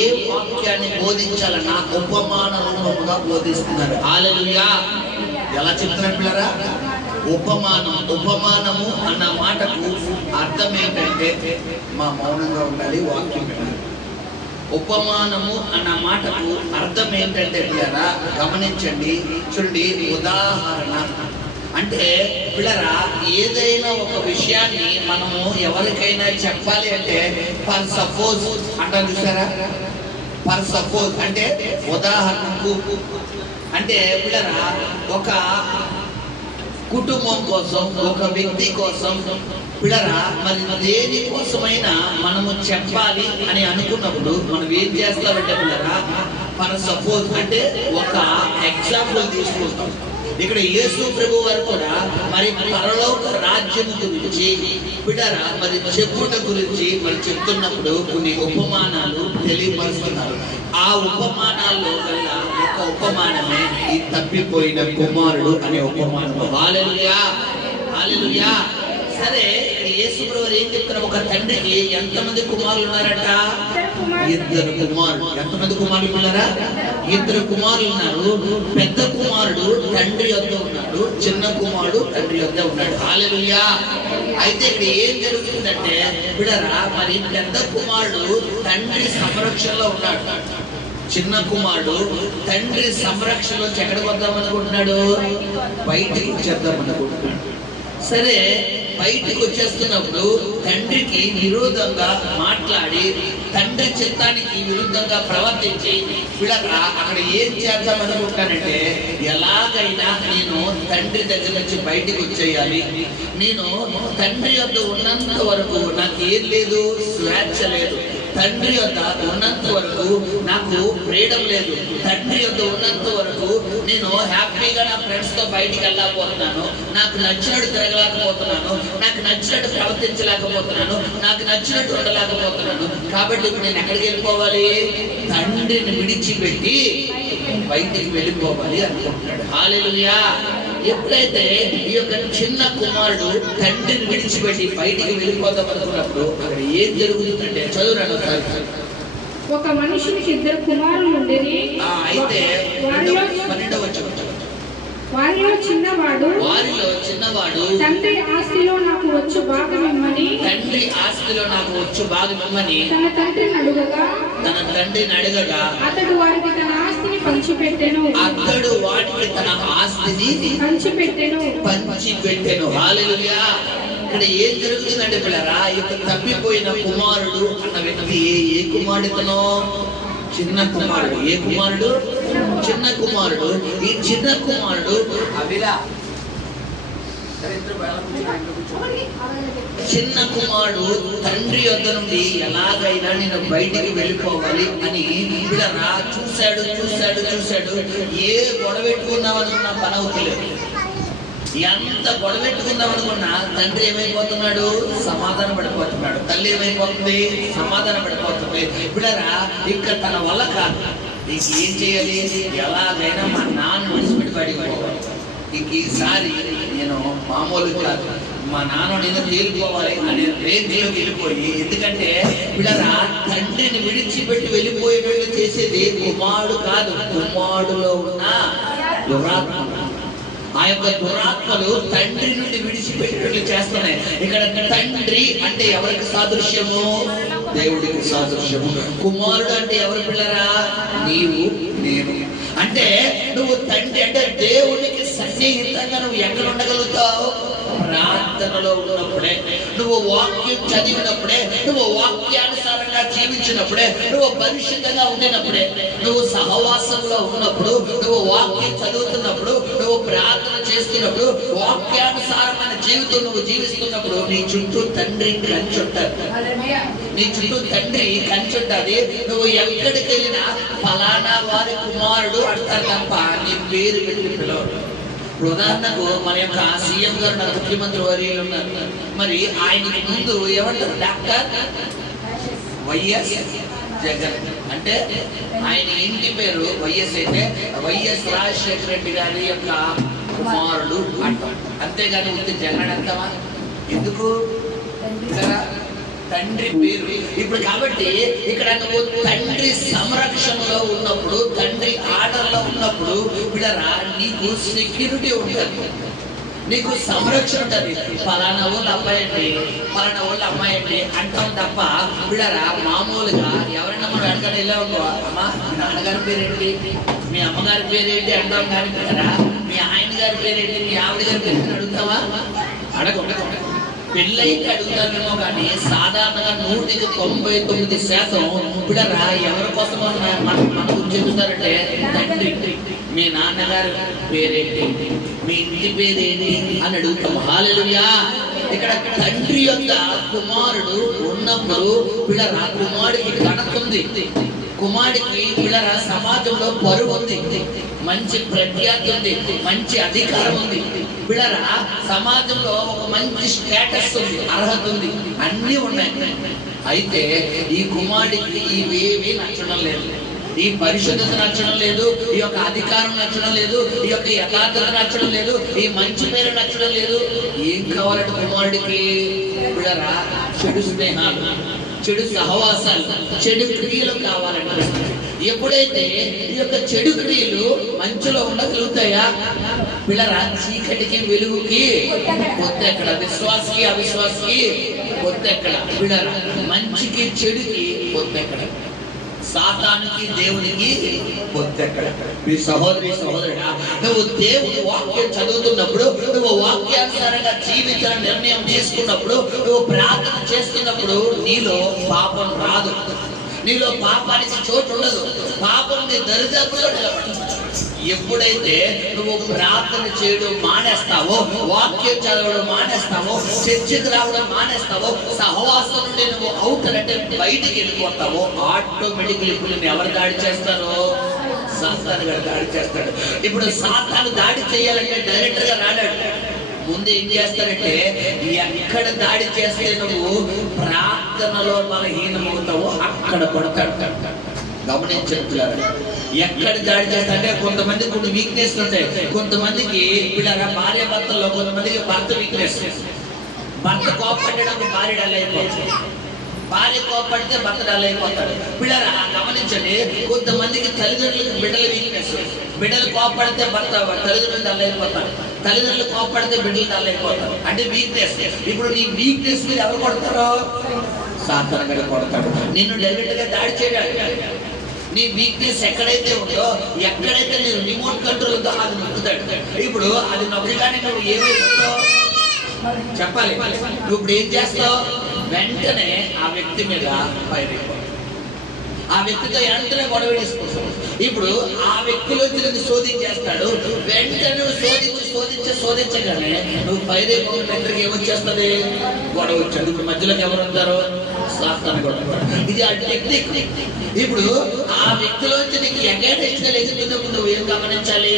ఏ వాక్యాన్ని బోధించాలన్నా ఉపమాన రూపముగా బోధిస్తున్నారు. హల్లెలూయా. ఎలా చెప్తున్నారు పిల్లరా? ఉపమానము అన్న మాటకు అర్థం ఏంటంటే మా మౌనంగా ఉండాలి, వాక్యం వినాలి. ఉపమానము అన్న మాటకు అర్థం ఏంటంటే పిల్లరా గమనించండి, చూడండి. ఉదాహరణ అంటే పిల్లరా ఏదైనా ఒక విషయాన్ని మనము ఎవరికైనా చెప్పాలి అంటే ఫర్ సపోజ్ అంటారు చూసారా? ఫర్ సపోజ్ అంటే ఉదాహరణకు. అంటే పిల్లరా ఒక కుటుంబం కోసం, ఒక వ్యక్తి కోసం పిల్లరా మరి దేని కోసమైనా మనము చెప్పాలి అని అనుకున్నప్పుడు మనం ఏం చేస్తామంటే పిల్లరా ఫర్ సపోజ్ అంటే ఒక ఎగ్జాంపుల్ తీసుకుంటాం. ఇక్కడ యేసు ప్రభు వారు కూడా మరి పరలోక రాజ్యం గురించి పిల్లరా మరి చెప్పుట గురించి మరి చెప్తున్నప్పుడు కొన్ని ఉపమానాలు తెలియపరుస్తున్నారు. ఆ ఉపమానాల్లో కల్లా ఒక ఉపమానమే ఈ తప్పిపోయిన కుమారుడు అనే ఉపమానం. హల్లెలూయా, హల్లెలూయా. సరే, యేసు ప్రభు ఏం చెప్తున్నారు? ఒక తండ్రికి ఎంతమంది కుమారులు ఉన్నారట? 2 కుమారులు. ఎంతమంది కుమారులు ఉన్నారా? 2 కుమారులు ఉన్నారు. పెద్ద కుమారుడు తండ్రి వద్ద ఉన్నాడు, చిన్న కుమారుడు తండ్రి వద్ద ఉన్నాడు. హల్లెలూయా. అయితే ఇక్కడ ఏం జరుగుతుందంటే బిడ్డరా మరి పెద్ద కుమారుడు తండ్రి సంరక్షణలో ఉన్నాడు, చిన్న కుమారుడు తండ్రి సంరక్షణలో ఎక్కడికి వద్దాం అనుకుంటున్నాడు? బయటికి వచ్చేద్దాం అనుకుంటున్నాడు. సరే, బయటికి వచ్చేస్తున్నప్పుడు తండ్రికి విరోధంగా మాట్లాడి తండ్రి చిత్తానికి విరుద్ధంగా ప్రవర్తించి పిల్లరా అక్కడ ఏం చేద్దాం అనుకుంటానంటే ఎలాగైనా నేను తండ్రి దగ్గర నుంచి బయటికి వచ్చేయాలి, నేను తండ్రి వద్ద ఉన్నంత వరకు నాకు ఏం లేదు, స్వేచ్ఛ లేదు, తండ్రి వద్ద ఉన్నంత వరకు నాకు ఫ్రీడమ్ లేదు, తండ్రి వద్ద ఉన్నంత వరకు నేను హ్యాపీగా నా ఫ్రెండ్స్ తో బయటికి వెళ్ళకపోతున్నాను, నాకు నచ్చినట్టు తిరగలేకపోతున్నాను, నాకు నచ్చినట్టు ప్రవర్తించలేకపోతున్నాను, నాకు నచ్చినట్టు ఉండలేకపోతున్నాను. కాబట్టి ఇప్పుడు నేను ఎక్కడికి వెళ్ళిపోవాలి? తండ్రిని విడిచిపెట్టి బయటికి వెళ్ళిపోవాలి అనుకుంటున్నాడు. హల్లెలూయా. ఎప్పుడైతే ఈ యొక్క చిన్న కుమారుడు తండ్రిని విడిచిపెట్టి బయటికి వెళ్ళిపోతాం అనుకున్నప్పుడు అక్కడ ఏం జరుగుతుందంటే చదువురాను. ఒక మనుషునికి 2 కుమారులు ఉండేది. అయితే 12వ వచనం. వారిలో చిన్నవాడు తండ్రి ఆస్తిలో నాకు వచ్చు భాగం ఇమ్మని తన తండ్రిని అడుగగా అతడు వారికి తన ఆస్తిని పంచిపెట్టెను. హల్లెలూయా. ఇక్కడ ఏం జరుగుతుందంటే పిల్లరా ఇక్కడ తప్పిపోయిన కుమారుడు అన్న వ్యక్తి ఏ కుమారుడుతనో? చిన్న కుమారుడు. ఏ కుమారుడు? చిన్న కుమారుడు. ఈ చిన్న కుమారుడు చిన్న కుమారుడు తండ్రి యొద్ద నుండి ఎలాగైనా నేను బయటికి వెళ్ళిపోవాలి అని పిల్లరా చూశాడు. ఏ గొడవెట్టుకుందామనుకున్నా పని అవుతలేదు. ఎంత గొడవెట్టుకుందాం అనుకున్నా తండ్రి ఏమైపోతున్నాడు? సమాధాన పడిపోతున్నాడు. తల్లి ఏమైపోతుంది? సమాధాన పడిపోతుంది. ఇప్పుడరా ఇక్కడ తన వల్ల కాదు, నీకు ఏం చేయాలి? ఎలాగైనా మా నాన్న విడిచిపెట్టి బయటికి పోవాలి. నీకు ఈసారి నేను మామూలు కాదు, మా నాన్న నేను తేలిపోవాలి అనే రేంజ్లోకి వెళ్ళిపోయి, ఎందుకంటే పిల్లరా తండ్రిని విడిచిపెట్టి వెళ్ళిపోయేటట్టు చేసేది కుమారుడు కాదు, కుమారుడులో ఉన్న దురాత్మ. ఆ యొక్క దురాత్మలు తండ్రి నుండి విడిచిపెట్టేట్లు చేస్తున్నాయి. ఇక్కడ తండ్రి అంటే ఎవరికి సాదృశ్యము? దేవుడికి సాదృశ్యము. కుమారుడు అంటే ఎవరు పిల్లరా? నీవు, నేను. అంటే నువ్వు తండ్రి అంటే దేవుడికి సన్నిహితంగా నువ్వు ఎక్కడ ఉండగలుగుతావు? ప్రార్థనలో ఉన్నప్పుడే, నువ్వు వాక్యం చదివినప్పుడే, నువ్వు వాక్యానుసారంగా జీవించినప్పుడే, నువ్వు పరిశుద్ధంగా ఉండినప్పుడే, నువ్వు సహవాసంలో ఉన్నప్పుడు, నువ్వు వాక్యం చదువుతున్నప్పుడు, నువ్వు ప్రార్థన చేస్తున్నప్పుడు, వాక్యానుసారమైన జీవితం నువ్వు జీవిస్తున్నప్పుడు నీ చుట్టూ తండ్రి కంచుంటారు. నీ చుట్టూ తండ్రి కంచుంటుంది. నువ్వు ఎక్కడికి వెళ్ళినా ఫలానా వారి కుమారుడు అంటారు తప్ప నీ పేరు పెట్టి పిలవడు. ఉదాహరణకు మన యొక్క సీఎం గారు ఉన్నారు, ముఖ్యమంత్రి వర్యులు ఉన్నారు. మరి ఆయనకి ముందు ఏమంటారు? Doctor YS Jagan. అంటే ఆయన ఇంటి పేరు వైఎస్ అయితే వైఎస్ రాజశేఖర రెడ్డి గారి యొక్క కుమారుడు అంటాం. అంతేగాని ముందు జగన్ అంటామా? ఎందుకు? తండ్రి పేరు. ఇప్పుడు కాబట్టి ఇక్కడ నువ్వు తండ్రి సంరక్షణలో ఉన్నప్పుడు, తండ్రి ఆర్డర్లో ఉన్నప్పుడు బిడ్డరా నీకు సెక్యూరిటీ ఉంటుంది, నీకు సంరక్షణ ఉంటుంది. పలానా వాళ్ళు అబ్బాయి అండి, పలానా వాళ్ళు అమ్మాయి అండి అంటాం తప్ప బిడ్డరా మామూలుగా ఎవరైనా మనం అడగని వెళ్ళా ఉందో, అమ్మా మీ నాన్నగారి పేరేంటి, మీ అమ్మగారి పేరేంటి అంటాం. కానీ బిడ్డరా మీ ఆయన గారి పేరేంటి, మీ ఆవిడ గారి పేరేంటి అడుగుతావా? అడగ. పెళ్ళైతే అడుగుతారేమో కానీ సాధారణంగా 99% బిడ్డరా ఎవరి కోసం మనకు చెబుతారంటే తండ్రి, మీ నాన్నగారు పేరేంటి, మీ ఇంటి పేరేంటి అని అడుగుతాం. హల్లెలూయా. ఇక్కడ తండ్రి యొక్క కుమారుడు ఉన్నప్పుడు పిల్లరా కుమారుడికి ఘనతుంది, కుమారుడికి పిల్లరా సమాజంలో పరువు ఉంది, మంచి ప్రఖ్యాతి ఉంది, మంచి అధికారం ఉంది. పిల్లరా సమాజంలో ఒక మంచి స్టేటస్ ఉంది, అర్హత ఉంది, అన్నీ ఉన్నాయి. అయితే ఈ కుమారుడికి ఇవేవి నచ్చడం లేదు, ఈ పరిశుద్ధత నచ్చడం లేదు, ఈ యొక్క అధికారం నచ్చడం లేదు, ఈ యొక్క యథార్థత నచ్చడం లేదు, ఈ మంచి పేరు నచ్చడం లేదు. ఏం కావాలంటే కుమారుడికి బిడ్డరా చెడు స్నేహాలు, చెడు సహవాసాలు, చెడు క్రియలు కావాలంటే. ఎప్పుడైతే ఈ యొక్క చెడు క్రియలు మంచిలో ఉండగలుగుతాయా పిల్లరా, చీకటికి వెలుగుకి పొత్తెక్కడ, విశ్వాసకి అవిశ్వాసకి పొత్తెక్కడ. పిల్లరా మంచికి చెడుకి పొత్తెక్కడ, సాతానికి దేవునికి పొత్తెక్కడ. మీ సహోదరి సహోదరుడా, నువ్వు దేవుని వాక్యం చదువుతున్నప్పుడు, నువ్వు వాక్యానుసారంగా జీవించాలని నిర్ణయం తీసుకున్నప్పుడు, నువ్వు ప్రార్థన చేస్తున్నప్పుడు నీలో పాపం రాదు, నీలో పాపానికి చోటు ఉండదు, పాపం నీ దరిదాపులో నిలబడదు. ఎప్పుడైతే నువ్వు ప్రార్థన చేయడం మానేస్తావో, వాక్యం చదవడం మానేస్తావో, చర్చకు రావడం మానేస్తావో, సహవాసం నుండి నువ్వు అవుతానంటే బయటికి వెళ్ళిపోతావో, ఆటోమేటిక్లీ ఇప్పుడు నేను ఎవరు దాడి చేస్తారో? సాతాను గారు దాడి చేస్తాడు. ఇప్పుడు సాతాను దాడి చేయాలంటే డైరెక్ట్ గా రాడాడు. ముందు ఏం చేస్తారంటే ఎక్కడ దాడి చేస్తే నువ్వు ప్రార్థనలో బలహీనమవుతావో అక్కడ కొడతాడు. గమనించారు. ఎక్కడ దాడి చేస్తారంటే కొంతమందికి కొన్ని వీక్నెస్ ఉంటాయి, కొంతమందికి పిల్లరా భార్య భర్తల్లో కొంతమందికి భర్త వీక్నెస్, భర్త కోపపడడానికి భార్య డల్ అయిపోతుంది, భార్య కోపడితే భర్త డల్ అయిపోతాడు. పిల్లరా గమనించండి, కొంతమందికి తల్లిదండ్రులకు బిడ్డల వీక్నెస్, బిడ్డలు కోపడితే భర్త తల్లిదండ్రులు డల్ అయిపోతాడు, తల్లిదండ్రులు కోపడితే బిడ్డలు డల్ అయిపోతారు. అంటే వీక్నెస్. ఇప్పుడు నీ వీక్నెస్ మీద ఎవరు కొడతారో? సాతాను గారు కొడతాడు. నిన్ను డైరెక్ట్ గా దాడి చేయడానికి నీ వీక్నెస్ ఎక్కడైతే ఉందో, ఎక్కడైతే నేను రిమోట్ కంట్రోల్ ఉందో అది నొక్కుతాడు. ఇప్పుడు అది నొక్కగానే నువ్వు ఏమైపోతావు చెప్పాలి. నువ్వు ఇప్పుడు ఏం చేస్తావు? వెంటనే ఆ వ్యక్తి మీద ఫైర్ అయిపోతావు, ఆ వ్యక్తితో వెంటనే గొడవ వేసుకుంటావు. ఇప్పుడు ఆ వ్యక్తిలోంచి నిన్ను శోధించేస్తాడు, వెంటనే నువ్వు శోధించగానే నువ్వు ఫైర్ అయిపోయిన దగ్గరికి ఏమొచ్చేస్తుంది? గొడవ వచ్చాడు. ఇప్పుడు మధ్యలోకి ఎవరు ఉంటారో? సాతాను గొడవ. ఇది ఆ టెక్నిక్. ఇప్పుడు ఆ వ్యక్తిలోంచి నీకు అగైనెస్ట్ గా లేచినప్పుడు నువ్వు ఏం గమనించాలి?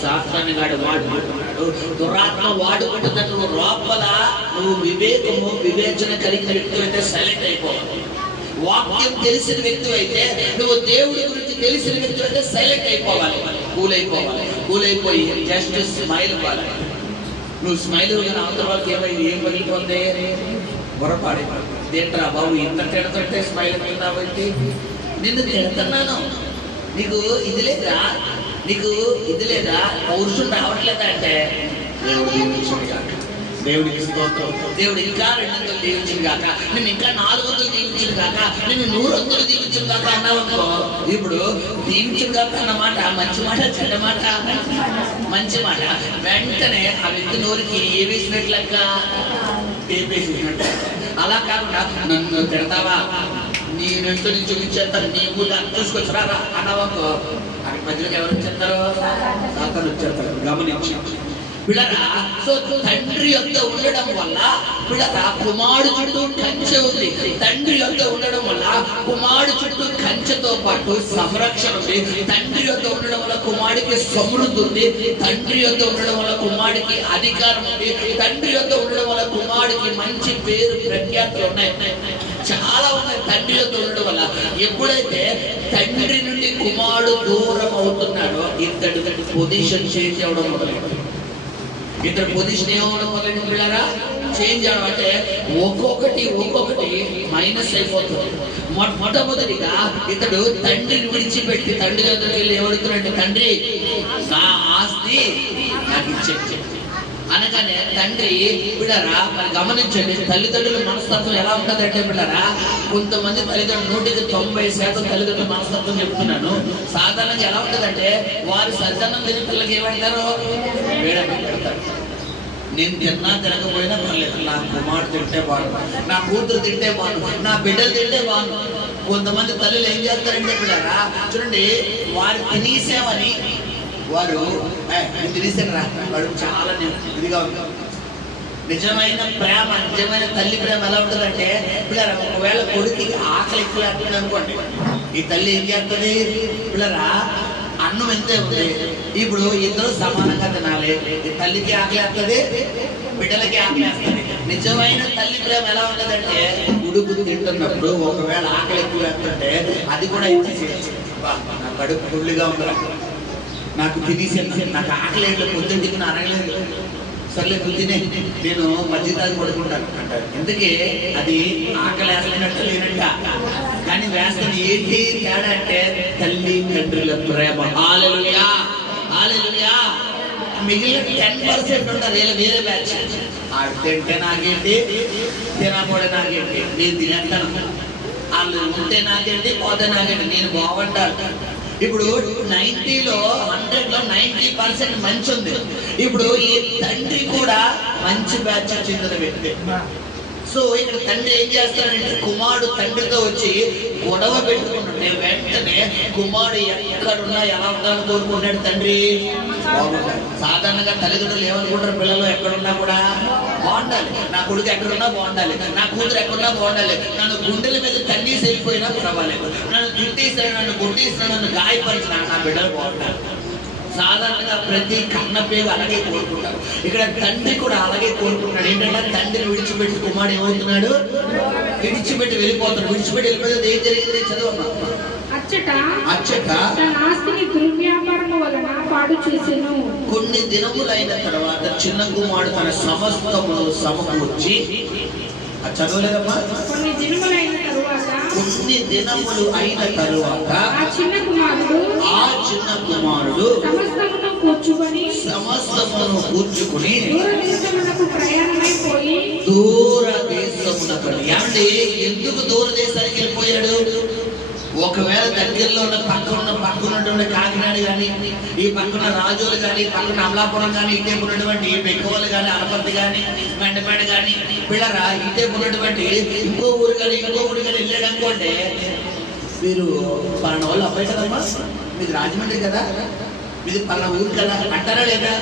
సాతాను గాడు వాడుకుంటున్నాడు, దురాత్మ వాడుకుంటున్నట్టు నువ్వు లోపల నువ్వు వివేకము వివేచన కలిగిన వ్యక్తి అయితే సైలెంట్ అయిపోవాలి. వాక్యం తెలిసిన వ్యక్తి అయితే, నువ్వు దేవుడి గురించి తెలిసిన వ్యక్తి అయితే సైలెంట్ అయిపోవాలి, కూల్ అయిపోవాలి. కూల్ అయిపోయి జస్ట్ స్మైల్ ఇవ్వాలి. నువ్వు స్మైల్ అవతల వాళ్ళకి ఏం పగిలిపోతే పొరపాడి ఏంట్రా బాబు ఇంత తిడతంటే స్మైల్ అవుతావు, నిన్ను తిడుతున్నాను, నీకు ఇది లేదా, నీకు ఇది లేదా, పౌరుషం రావట్లేదా అంటే దేవుడు దీవించును గాక, దేవుడికి స్తోత్రం, దేవుడు ఇంకా 200 దీవించును గాక, నేను ఇంకా 400 దీవించును గాక, నేను 100 దీవించును గాక అన్నావనుకో. ఇప్పుడు దీవించును గాక అన్నమాట మంచి మాట, చెడ్డ మాట? మంచి మాట. వెంటనే ఆ వ్యక్తి నోరికి ఏ వేసినట్లక టేపేసినట్టు. అలా కాకుండా నన్ను తిడతావా, నీ నెంటు నుంచి చూపించేస్తాను, నీ ఊళ్ళో చూసుకొచ్చురా అన్నావనుకో, అక్కడి మధ్యలోకి ఎవరు వచ్చేస్తారు? సాతాను వచ్చేస్తారు. గమనించి పిల్లరా, సో తండ్రి యొక్క ఉండడం వల్ల పిల్లరా కుమారుడు చుట్టూ కంచె ఉంది. తండ్రి యొక్క ఉండడం వల్ల కుమారుడు చుట్టూ కంచెతో పాటు సంరక్షణ ఉంది. తండ్రి యొక్క ఉండడం వల్ల కుమారుడికి సమృద్ధి ఉంది. తండ్రి యొక్క ఉండడం వల్ల కుమారుడికి అధికారం ఉంది. తండ్రి యొక్క ఉండడం వల్ల కుమారుడికి మంచి పేరు ప్రఖ్యాతులు ఉన్నాయి, చాలా ఉన్నాయి తండ్రి యొక్క ఉండడం వల్ల. ఎప్పుడైతే తండ్రి నుండి కుమారుడు దూరం అవుతున్నాడో ఇతడి పొజిషన్ చేంజ్ అవడం మొదలైంది. ఇద్దరు పొజిషన్ ఏమవడం మొదలైంది పిల్లరా? చేంజ్ అవడం అంటే ఒక్కొక్కటి మైనస్ అయిపోతుంది. మొట్టమొదటిగా ఇతడు తండ్రిని విడిచిపెట్టి తండ్రి దగ్గరికి వెళ్ళి ఏమడుగుతున్నాడు, తండ్రి నా ఆస్తి నాకు ఇచ్చే అనగానే తండ్రి బిడ్డారా మరి గమనించండి, తల్లిదండ్రుల మనస్తత్వం ఎలా ఉంటుందంటే బిడ్డారా, కొంతమంది తల్లిదండ్రులు 90% తల్లిదండ్రుల మనస్తత్వం చెప్తున్నాను. సాధారణంగా ఎలా ఉంటుందంటే వారి సజ్జనం తిని పిల్లలకి ఏమంటారు, వేడని పెడతారు. నేను తిన్నా తినకపోయినా పర్లేదు, నా కుమారుడు తింటే బాను, నా కూతురు తింటే బాను, నా బిడ్డలు తింటే బాను. కొంతమంది తల్లులు ఏం చేస్తారంటే బిడ్డారా చూడండి, వారు తినేసామని వారు తినేసారా వాడు చాలా ఇదిగా ఉంది. నిజమైన ప్రేమ, నిజమైన తల్లి ప్రేమ ఎలా ఉంటుందంటే పిల్లరా, ఒకవేళ కొడుకుకి ఆకలి ఎక్కువ లేకపోయింది అనుకోండి, ఈ తల్లి ఏం చేస్తుంది, పిల్లరా అన్నం ఎంతే ఉంది, ఇప్పుడు ఇద్దరు సమానంగా తినాలి. ఈ తల్లికి ఆకలి వేస్తుంది, బిడ్డలకి ఆకలి వేస్తుంది. నిజమైన తల్లి ప్రేమ ఎలా ఉంటుందంటే ఉడుకు తింటున్నప్పుడు ఒకవేళ ఆకలి ఎక్కువ వేస్తుంటే అది కూడా ఇచ్చేసి, నా కడుపు ఫుల్గా ఉండాలి, నాకు తినేసాను, నాకు ఆకలి ఏంటో పొద్దున్న తిని అరగలేదు, సర్లే నువ్వు తినే, నేను మధ్య తాగి పడుకుంటాను అంటారు. ఎందుకే అది ఆకలి వేస్తున్నట్టు లేనట్ట, కానీ వేస్తుంది ఏంటి తేడా అంటే తల్లి తండ్రుల ప్రేమ. హల్లెలూయా హల్లెలూయా. మిగిలిన 10% ఉంటారు వేరే బ్యాచ్, ఆడు తింటే నాకేంటి, తినకూడదు నాకేంటి, నేను తినేస్తాను, వాళ్ళు ఉంటే నాకేంటి, పోతే నాకేంటి, నేను బాగుంటాను. ఇప్పుడు 90లో 100లో 90% మంచి ఉంది. ఇప్పుడు ఈ తండ్రి కూడా మంచి బ్యాచ్ చెందిన వ్యక్తి. సో ఇక్కడ తండ్రి ఏం చేస్తాడంటే కుమారుడు తండ్రితో వచ్చి గొడవ పెట్టుకుంటుంటే వెంటనే కుమారుడు ఎక్కడున్నా ఎలా ఉండాలని కోరుకుంటాడు తండ్రి, బాగుండాలి. సాధారణంగా తల్లిదండ్రులు ఏమనుకుంటారు, పిల్లలు ఎక్కడున్నా కూడా బాగుండాలి, నా కొడుకు ఎక్కడున్నా బాగుండాలి, నా కూతురు ఎక్కడున్నా బాగుండాలి, నన్ను గుండెల మీద తన్నీసి వెళ్ళిపోయినా పర్వాలేదు, నన్ను తిట్టేసాడు, నన్ను కొట్టేసాడు, నన్ను గాయపరిచిన నా బిడ్డలు బాగుంటారు. సాధారణంగా ప్రతి కన్నపేరు అలాగే కోరుకుంటారు. ఇక్కడ తండ్రి కూడా అలాగే కోరుకుంటున్నాడు. ఏంటంటే తండ్రిని విడిచిపెట్టి కుమారుడు ఏమవుతున్నాడు, విడిచిపెట్టి వెళ్ళిపోతాడు. విడిచిపెట్టి వెళ్ళిపోతే ఏం జరిగింది చదువు. అచ్చట తన ఆస్తిని దుర్వ్యాపారం వలన పాడు చేసెను. కొన్ని దినములైన తర్వాత చిన్న కుమారుడు తన సమస్తమును సమకూర్చి, చదవలేదమ్మా, కొన్ని దినములు అయిన తరువాత ఆ చిన్న కుమారుడు సమస్తమును కూర్చుకొని దూర దేశమునకు. ఏమండి ఎందుకు దూర దేశానికి వెళ్ళిపోయాడు? ఒకవేళ దగ్గరలో ఉన్న పక్కన కాకినాడ కానీ, ఈ పక్కన రాజోలు కానీ, పక్కన అమలాపురం కానీ, ఇటే ఉన్నటువంటి బెక్కవలు కానీ, అనపర్తి కానీ, మెండపేట కానీ, పిల్లరా ఇటే ఉన్నటువంటి ఇంకో ఊరు కానీ వెళ్ళాడు అనుకోండి, మీరు పలానా వాళ్ళు అబ్బాయి కదమ్మా, మీది రాజమండ్రి కదా, మీది పలానా ఊరు కదా అంటారా లేదా?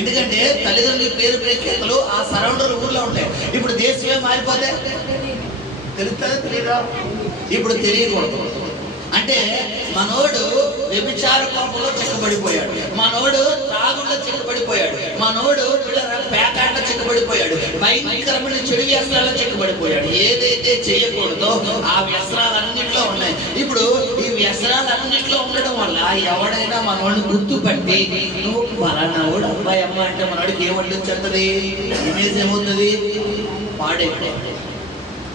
ఎందుకంటే తల్లిదండ్రుల పేరు ప్రఖ్యాతలు ఆ సరౌండర్ ఊర్లో ఉంటాయి. ఇప్పుడు దేశమే మారిపోతే తెలుస్తుందా తెలియదా? ఇప్పుడు తెలియకూడదు. అంటే మనోడు వ్యభిచార కోపంలో చిక్కబడిపోయాడు, మనోడు తాగుల్లో చిక్కబడిపోయాడు, మనోడు పేకాట్లో చిక్కబడిపోయాడు, భయంకరమైన చెడు వ్యసనాల్లో చిక్కబడిపోయాడు. ఏదైతే చేయకూడదో ఆ వ్యసనాలన్నింటిలో ఉన్నాయి. ఇప్పుడు ఈ వ్యసనాలన్నింటిలో ఉండడం వల్ల ఎవడైనా మనోడిని గుర్తుపట్టి నువ్వు పలానాడు అబ్బాయి అమ్మ అంటే మనోడికి ఏమంటే చెప్తుంది, ఇమేజ్ ఏమవుతుంది, పాడైపోతుంది.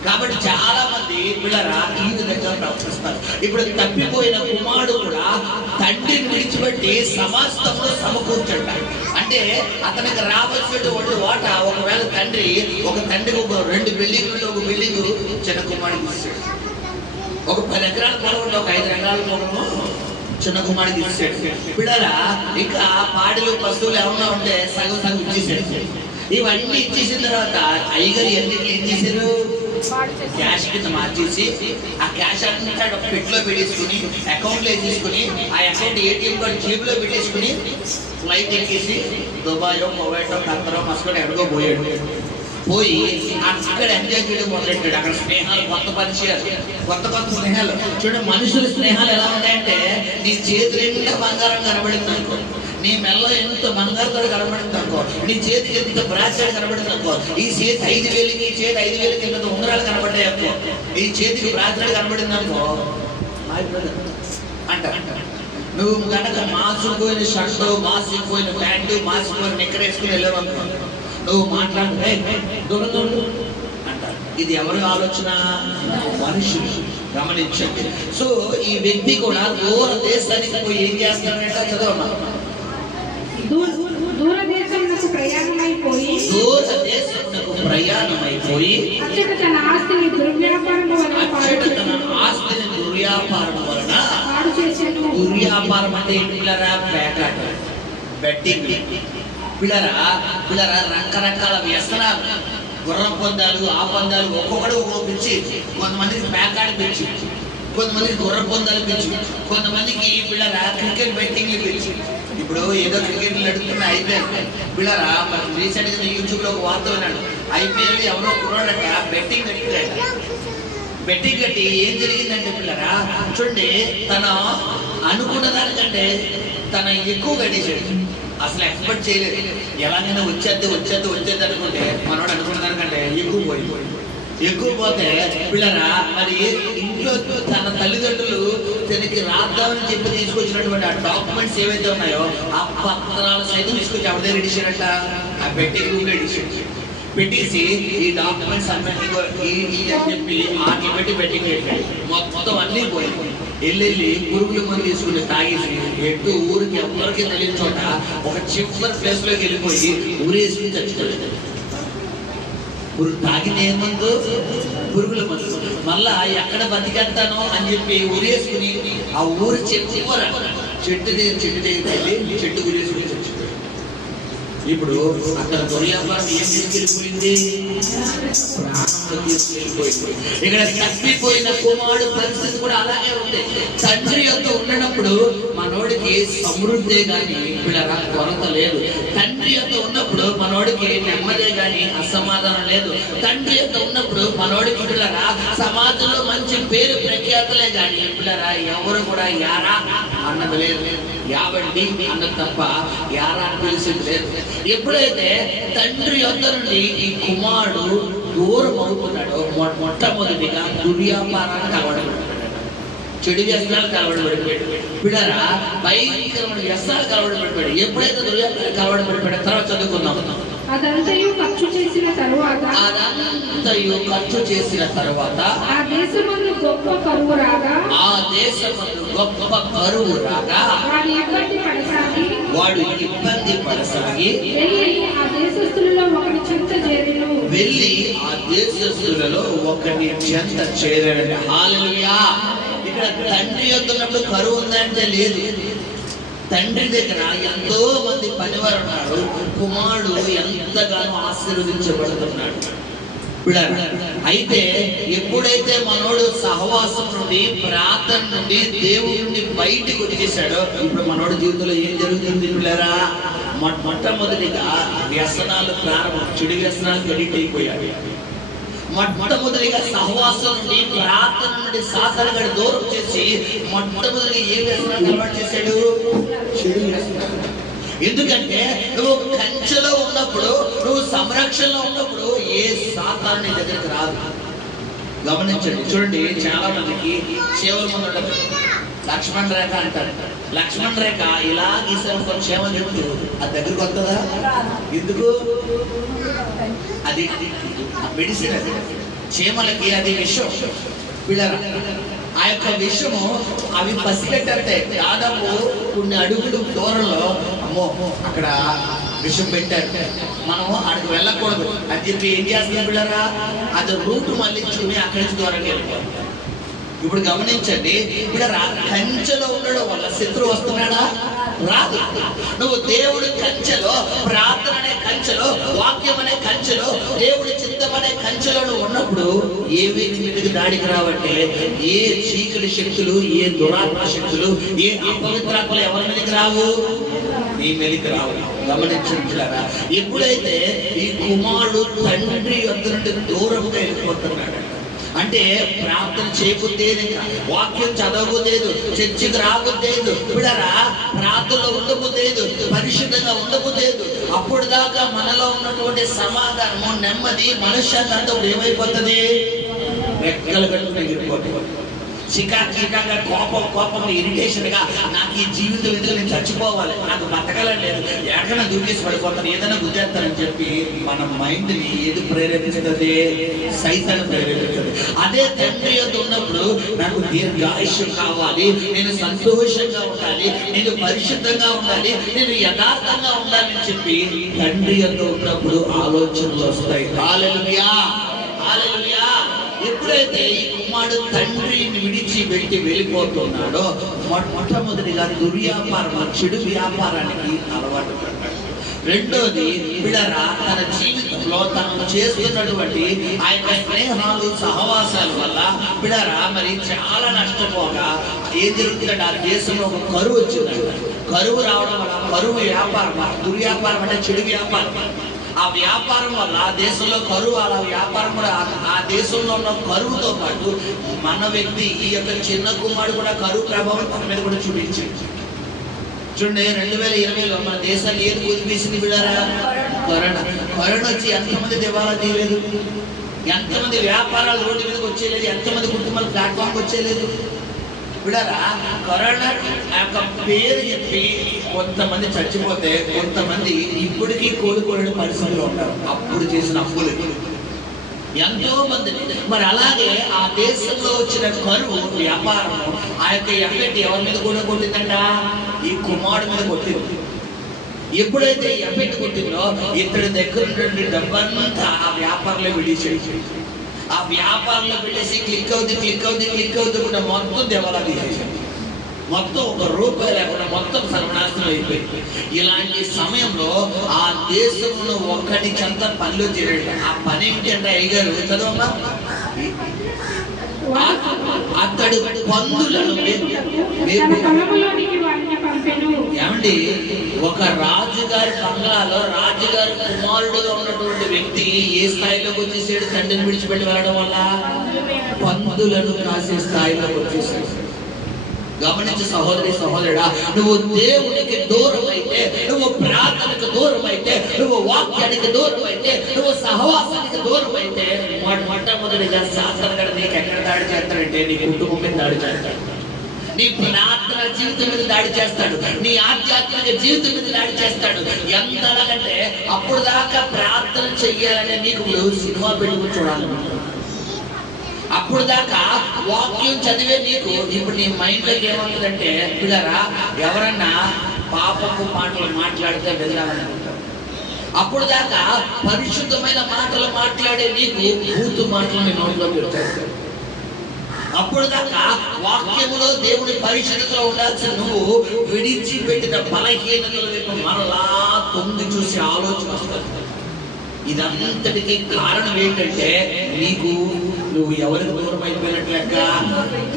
కాబట్టి చాలా మంది పిల్లరా ఈ విధంగా ప్రవర్తిస్తారు. ఇప్పుడు తప్పిపోయిన కుమారుడు కూడా తండ్రిని విడిచిపెట్టి సమస్తమును సమకూర్చుంటాడు. అంటే అతనికి రావాల్సినటువంటి వాట, ఒకవేళ ఒక తండ్రికి 2 బిల్డింగులు, ఒక బిల్డింగ్ చిన్న కుమారుడికి ఇస్తాడు. ఒక 10 ఎకరాల పొలం ఉంటే ఒక 5 ఎకరాల పొలము చిన్న కుమారుడికి ఇస్తాడు. పిల్లరా ఇంకా పాడిలు పశువులు ఏమన్నా ఉంటే సగం ఇచ్చేసాడు. ఇవన్నీ ఇచ్చేసిన తర్వాత అయ్యగారు ఎన్నికలు ఏం చేశారు, క్యాష్ కింద మార్చేసి ఆ క్యాష్ అంతా ఒక పెట్టులో పెట్టేసుకుని అకౌంట్లో వేసేసుకుని ఆ అకౌంట్ ఏటీఎం కార్డు జేబులో పెట్టేసుకుని ఫ్లైట్ ఎక్కేసి దుబాయ్, కువైట్, ఖత్తర్, మస్కట్ ఎక్కడికో పోయి అక్కడ ఎంజాయ్ చేయడం మొదలెట్టాడు. అక్కడ స్నేహాలు, కొత్త పరిచయాలు, కొత్త స్నేహాలు. చూడండి మనుషుల స్నేహాలు ఎలా ఉంటాయంటే, నీ చేతి నిండా బంగారం కనబడింది అనుకో, నీ మెల్ల ఎంత బంగారుతో కనబడింది అనుకో, నీ చేతికి ఎంత బ్రాస్లెట్ కనబడింది అనుకో, ఈ చేతి 5,000కి, ఈ చేతి 5,000కి ఎంత ఉంగరాలు కనబడ్డాయి అనుకో, ఈ చేతికి బ్రాస్లెట్ కనబడింది అనుకో అంట. నువ్వు కనుక మాసిపోయిన షర్టు, మాసిపోయిన ప్యాంటు, మాసిపోయిన నిక్కర్ వేసుకుని వెళ్ళావు అనుకో, నువ్వు మాట్లాడితే దూరంగా ఉండు అంటారు. ఇది ఎవరి ఆలోచన? మనుషులు. గమనించండి. సో ఈ వ్యక్తి కూడా దూర దేశానికి పోయి ఏం చేస్తాడంట? చదవమ్మా. దూర దేశమునకు ప్రయాణమైపోయి అచ్చట తన ఆస్తిని దుర్వ్యాపారం వలన పాడు చేశాడు. దుర్వ్యాపారం అంటే ఏంటి పిల్లరా? పేకాట, బెట్టింగ్. పిల్లరా రకరకాల వ్యసనాలు, గుర్రం పందాలు, ఆ పందాలు, ఒక్కొక్కడు ఒక్కొక్క పిచ్చి. కొంతమందికి పేకాట పిచ్చి, కొంతమందికి గుర్ర పొందాలు పిచ్చి, కొంతమందికి పిల్లరా క్రికెట్ బెట్టింగ్లు పిచ్చి. ఇప్పుడు ఏదో క్రికెట్ నడుస్తున్న ఐపీఎల్ పిల్లరా, రీసెంట్ గా యూట్యూబ్ లో ఒక వార్త విన్నాడు. ఐపీఎల్ ఎవరో కుర్రాడట బెట్టింగ్ కట్టాడు. బెట్టింగ్ కట్టి ఏం జరిగిందంటే పిల్లరా చూడండి, తన అనుకున్న దానికంటే తన ఎక్కువ కట్టేసాడు. అసలు ఎక్స్పెక్ట్ చేయలేదు. ఎలాగైనా వచ్చేది అనుకుంటే మనోడు అనుకున్న దానికంటే ఎక్కువ పోతే పిల్లరా మరి ఇంట్లో తన తల్లిదండ్రులు తనకి రాద్దామని చెప్పి తీసుకొచ్చినటువంటి ఆ డాక్యుమెంట్స్ ఏవైతే ఉన్నాయో ఆ పత్రాలు సైతం తీసుకొచ్చి ఎవరి దగ్గర ఎడిషనట? ఆ బెట్టింగ్ రూమ్ లో పెట్టేసి ఈ డాక్యుమెంట్స్ అన్నీ అని చెప్పి ఆకి పెట్టి బెట్టింగ్ పెట్టాడు. మొత్తం అన్నీ పోయి వెళ్ళి పురుగుల మంది తీసుకుని తాగేసి ఎటు ఊరికి ఎవరికి తెలియని చోట ఒక చివరి ప్లేస్ లోకి వెళ్ళిపోయి ఊరేసుకుని చచ్చిపోయాడు. తాగిన ఏమందు? పురుగుల మందు. మళ్ళా ఎక్కడ బతికేస్తానో అని చెప్పి ఊరేసుకుని ఆ ఊరు చెట్టు దగ్గర వెళ్ళి చెట్టు ఊరేసుకుని చచ్చిపోయాడు. ఇప్పుడు అక్కడ దొర్యాపారం ఏం తీసుకెళ్ళిపోయింది? ప్రాణంలో తీసుకెళ్ళిపోయింది. ఇక్కడ తప్పిపోయిన కుమారుడు పరిస్థితి కూడా అలాగే ఉంది. తండ్రి యొక్క ఉన్నప్పుడు మనోడికి సమృద్ధే గాని పిల్లరా కొరత లేదు. తండ్రి యొక్క ఉన్నప్పుడు మనోడికి నెమ్మదే గాని అసమాధానం లేదు. తండ్రి యొక్క ఉన్నప్పుడు మనోడికి పిల్లరా సమాజంలో మంచి పేరు ప్రఖ్యాతులే గాని పిల్లరా ఎవరు కూడా యారా అన్నది లేదు. యావండి అన్నది తప్ప యారా అని పిలిచింది లేదు. ఎప్పుడైతే తండ్రి యొద్ద నుండి ఈ కుమారుడు దూరం అవుతున్నాడో మొట్టమొదటిగా దుర్వ్యాపారానికి అలవాటు, చెడు వ్యసనాలకు అలవాటు పడిపోయాడు. పిల్లరా భయంకరమైన వ్యసనాలకు అలవాటు పడిపోయాడు. ఎప్పుడైతే దుర్వ్యాపారానికి అలవాటు పడిపోయాడు తర్వాత చదువుకుందాం. అదంతయు ఖర్చు చేసిన తరువాత ఆ దేశమందు గొప్ప కరువు రాగా వాడు ఇబ్బంది పడసాగి వెళ్ళి ఆ దేశస్థులలో ఒకటి చెంత చేరాడు. హల్లెలూయా. ఇక్కడ తండ్రి యొద్దన్నప్పుడు కరువు ఉందంటే లేదు. తండ్రి దగ్గర ఎంతో మంది పనివారు ఉన్నారు. కుమారుడు ఎంతగానో ఆశీర్వదించబడుతున్నాడు. అయితే ఎప్పుడైతే మనోడు సహవాసం నుండి ప్రార్థన నుండి దేవుడి నుండి బయటికి వచ్చేసాడో ఇప్పుడు మనోడు జీవితంలో ఏం జరుగుతుంది పిల్లరా? మొట్టమొదటిగా వ్యసనాలు ప్రారంభం, చెడు వ్యసనాలు అడిక్ట్ అయిపోయాడు. మొట్టమొదటిగా సహవాసం నుండి ప్రార్థన నుండి సాధనగా దూరం చేసి మొట్టమొదటిగా ఏ వ్యసనాలు అలవాటు చేశాడు? చెడు వ్యసనాలు. ఎందుకంటే నువ్వు కంచెలో ఉన్నప్పుడు, నువ్వు సంరక్షణలో ఉన్నప్పుడు ఏ సాతాను దగ్గరికి రాదు. గమనించండి. చూడండి, చాలా మందికి సేవలు లక్ష్మణ రేఖ అంటారు. లక్ష్మణ రేఖ ఇలా గీసిన క్షేమ చెప్తూ అది దగ్గరకు వస్తుందా? ఎందుకు? అది మెడిసిన్. అది చీమలకి అది విషం. పిల్లరా ఆ యొక్క విషము అవి పసిగట్టే దాదాపు కొన్ని అడుగులు దూరంలో అమ్మో అక్కడ విషం పెట్టారు, మనము అక్కడికి వెళ్ళకూడదు అని చెప్పి ఏం చేస్తాం పిల్లరా? అది రూట్ మళ్ళించుకుని అక్కడి నుంచి దూరంగా వెళ్ళిపోతాం. ఇప్పుడు గమనించండి, ఇప్పుడు కంచెలో ఉండడం వల్ల శత్రువు వస్తున్నాడా? రాదు. నువ్వు దేవుడి కంచెలో, ప్రార్థన అనే కంచెలో, వాక్యం అనే కంచెలో, దేవుడి చిత్తం అనే కంచెలో నువ్వు ఉన్నప్పుడు ఏవి మీదకి దాడికి రావంటే ఏ చీకటి శక్తులు, ఏ దురాత్మ శక్తులు, ఏ అపవిత్రాత్మలు ఎవరి మీదకి రావు? నీ మీదకి రావు. గమనించారా? ఎప్పుడైతే ఈ కుమారుడు తండ్రి యొద్ద నుండి దూరంగా వెళ్ళిపోతున్నాడు అంటే ప్రార్థన చేయబుద్దేది, వాక్యం చదవబుద్దేదు, చర్చికి రాబుద్దేదు, పిల్లరా ప్రార్థనలో ఉండబుద్దేదు, పరిశుద్ధంగా ఉండబుద్దేదు. అప్పుడు దాకా మనలో ఉన్నటువంటి సమాధానము, నెమ్మది, మనశ్శాంతి అంతా ఏమైపోతుంది? రెక్కలు కట్టుకుని ఎగిరిపోతుంది. చికాగా కోపం ఇరిటేషన్ గా నాకు ఈ జీవితం ఎందుకు నేను చచ్చిపోవాలి, నాకు బతకాలని లేదు, ఎక్కడైనా దూకేసి పడిపోతాను, ఏదైనా గుద్దేస్తానని చెప్పి మన మైండ్ ని ఏది ప్రేరేపిస్తుంది? సైతాన్ని ప్రేరేపిస్తుంది. అదే తండ్రి యొద్ద ఉన్నప్పుడు నాకు దీర్ఘాయుష్యం కావాలి, నేను సంతోషంగా ఉండాలి, నేను పరిశుద్ధంగా ఉండాలి, నేను యథార్థంగా ఉండాలని చెప్పి తండ్రి యొద్ద ఉన్నప్పుడు ఆలోచనలు వస్తాయి. హల్లెలూయా, హల్లెలూయా. ఎప్పుడైతే ఈ కుమారుడు తండ్రిని విడిచిపెట్టి వెళ్ళిపోతున్నాడో మొట్టమొదటిగా దుర్వ్యాపారం, చెడు వ్యాపారానికి అలవాటు పడ్డాడు. రెండోది బిడరా తన జీవితంలో తను చేస్తున్నటువంటి ఆ యొక్క స్నేహాలు సహవాసాల వల్ల బిడరా మరి చాలా నష్టపోగా ఏం జరుగుతుందంటే ఆ దేశంలో ఒక కరువు వచ్చింది. కరువు రావడం వల్ల కరువు వ్యాపారం, దుర్వ్యాపారం అంటే చెడు వ్యాపారం, ఆ వ్యాపారం వల్ల దేశంలో కరువు, అలా వ్యాపారం కూడా ఆ దేశంలో ఉన్న కరువుతో పాటు మన వ్యక్తి ఈ యొక్క చిన్న కుమారుడు కూడా కరువు ప్రభావం తన మీద కూడా చూపించింది. చూడండి 2020లో మన దేశాన్ని ఏది కుదిపేసింది బిడ్డారా? కరోనా వచ్చి ఎంతమంది దివాలా తీయలేదు, ఎంతమంది వ్యాపారాలు రోడ్డు మీదకి వచ్చేయలేదు, ఎంతమంది కుటుంబాలు ప్లాట్ఫామ్కి వచ్చేయలేదు బిడ్డారా. కరోనా యొక్క పేరు చెప్పి కొంతమంది చచ్చిపోతే కొంతమంది ఇప్పటికీ కోలుకోలేని పరిస్థితుల్లో ఉంటారు, అప్పుడు చేసిన అప్పులు ఎంతో మంది. మరి అలాగే ఆ దేశంలో వచ్చిన కరువు వ్యాపారం ఆ యొక్క ఎఫెక్ట్ ఎవరి మీద కూడా కొట్టిందంట? ఈ కుమారుడు మీద కొట్టింది. ఎప్పుడైతే ఈ ఎఫెక్ట్ కొట్టిందో ఇతడి దగ్గర నుండి డబ్బంతా ఆ వ్యాపారంలో విడిచేసి, ఆ వ్యాపారంలో పెట్టేసి క్లిక్ అవుతుంది కూడా మొత్తం దేవాలా తీసేసింది. మొత్తం ఒక రూపాయి లేకుండా మొత్తం సర్వనాశనం అయిపోయింది. ఇలాంటి సమయంలో ఆ దేశంలో ఒక్కటి చెంత పనిలో చేరాడు. ఆ పని ఏంటి అంటే అయ్యగారు చదవమ్మా, అతడు పందులను ఏమండి, ఒక రాజుగారి బంగ్లాలో రాజుగారి కుమారుడుగా ఉన్నటువంటి వ్యక్తి ఏ స్థాయిలోకి వచ్చేసాడు? తండ్రిని విడిచిపెట్టి వెళ్ళడం వల్ల పందులను కాసే స్థాయిలోకి వచ్చేసాడు. గమనించి సహోదరి సహోదరుడా, నువ్వు దేవునికి దూరం అయితే, నువ్వు ప్రార్థనకు దూరం అయితే, నువ్వు వాక్యానికి దూరం అయితే, నువ్వు సహవాసానికి దూరం అయితే మొట్టమొదటిగా సాతాను గారు నీకు ఎక్కడ దాడి చేస్తాడంటే నీ కుటుంబం మీద దాడి చేస్తాడు, నీ ప్రార్థన జీవితం మీద దాడి చేస్తాడు, నీ ఆధ్యాత్మిక జీవితం మీద దాడి చేస్తాడు. ఎంతలాగంటే అప్పుడు దాకా ప్రార్థన చెయ్యాలనే నీకు సినిమా పెట్టుకుని చూడాలి, అప్పుడు దాకా వాక్యం చదివే నీకు ఇప్పుడు నీ మైండ్లోకి ఏమవుతుందంటే పిల్లరా ఎవరన్నా పాపపు మాటలు మాట్లాడితే బెదరాలని అంటారు. అప్పుడు దాకా పరిశుద్ధమైన మాటలు మాట్లాడే నీకు బూతు మాటలు నీ నోట్లో పెడతారు. అప్పుడు దాకా వాక్యములో దేవుడి పరిశుద్ధతలో ఉండాల్సిన నువ్వు విడిచిపెట్టిన బలహీనతల వైపు మరలా తొంగి చూసి ఆలోచన వస్తుంది. ఇదంతటికి కారణం ఏంటంటే నువ్వు ఎవరికి దూరం అయిపోయినట్లెక్క?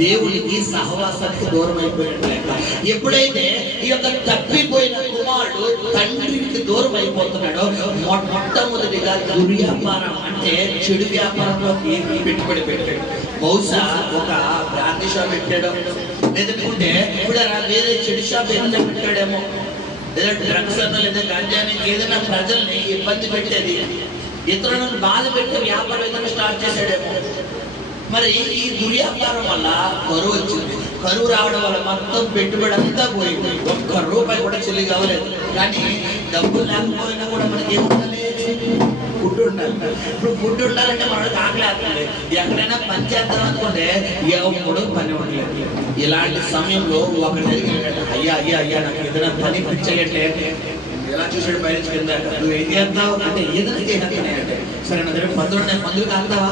దేవుడికి సహవాసానికి దూరం అయిపోయినట్లెక్క. ఎప్పుడైతే ఈ యొక్క తప్పిపోయిన కుమారుడు తండ్రికి దూరం అయిపోతున్నాడో మొట్టమొదటిగా దుర్వ్యాపారం అంటే చెడు వ్యాపారంలోకి పెట్టుబడి పెట్టాడు. బహుశా ఒక బ్రాంతి షాప్ పెట్టాడు, లేదంటే ఇప్పుడు వేరే చెడు షాప్ ఏదైనా పెట్టాడేమో, లేదా డ్రగ్స్ అన్న లేదా గంజాని ఏదైనా ప్రజల్ని ఇబ్బంది పెట్టేది, ఇతరులను బాధ పెట్టే వ్యాపారం ఏదైనా స్టార్ట్ చేశాడేమో. మరి ఈ దుర్వ్యాపారం వల్ల కరువు వచ్చింది. కరువు రావడం వల్ల మొత్తం పెట్టుబడి అంతా పోయింది, ఒక్క రూపాయి కూడా చెల్లి కావలేదు. కానీ డబ్బులు లేకపోయినా కూడా మనకి ఏముండాలి? ఫుడ్ ఉండాలి. ఇప్పుడు ఫుడ్ ఉండాలంటే మనకు ఆకలి ఆకలి, ఎక్కడైనా పని చేద్దాం అనుకుంటే ఎవరు పని ఉండలేదు. ఇలాంటి సమయంలో ఒకటి జరిగిందంటే అయ్యా నాకు ఏదైనా పని పిచ్చగంటే ఎలా చూసాడు బయట కింద, నువ్వు ఏం చేస్తావు అంటే ఏదైనా చేయాలంటే సరే నా దగ్గర పందులు కాస్తావా?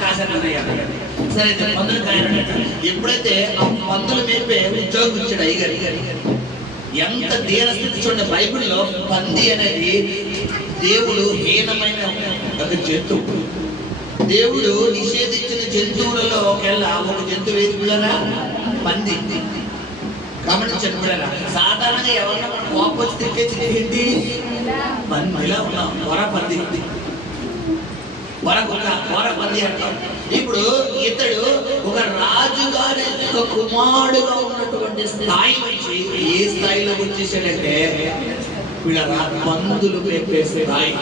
కాశానయ్యా. సరే పందులు కాయనంట. ఎప్పుడైతే ఆ పందులు మేపే ఉద్యోగం ఇచ్చాడు అయ్యగారి, ఎంత దీనస్థితి చూడండి. బైబిల్లో పంది అనేది దేవుడు హీనమైన ఒక జంతువు. దేవుడు నిషేధించిన జంతువులలో ఒకవేళ ఒక జంతువు ఏది పిల్లరా? పంది. గమనించండి పిల్లరా, సాధారణంగా ఎవరన్నా మనం కోపం వచ్చి తిరిగేది ఏంటి? పందిలా ఉన్నాం, పంది పంది అంటాం. ఇప్పుడు ఇతడు ఒక రాజుగారి కుమారుడుగా ఉన్నటువంటి స్థాయి నుంచి ఏ స్థాయిలోకి వచ్చేసాడంటే పిల్లరా పందులు మేపే స్థాయి.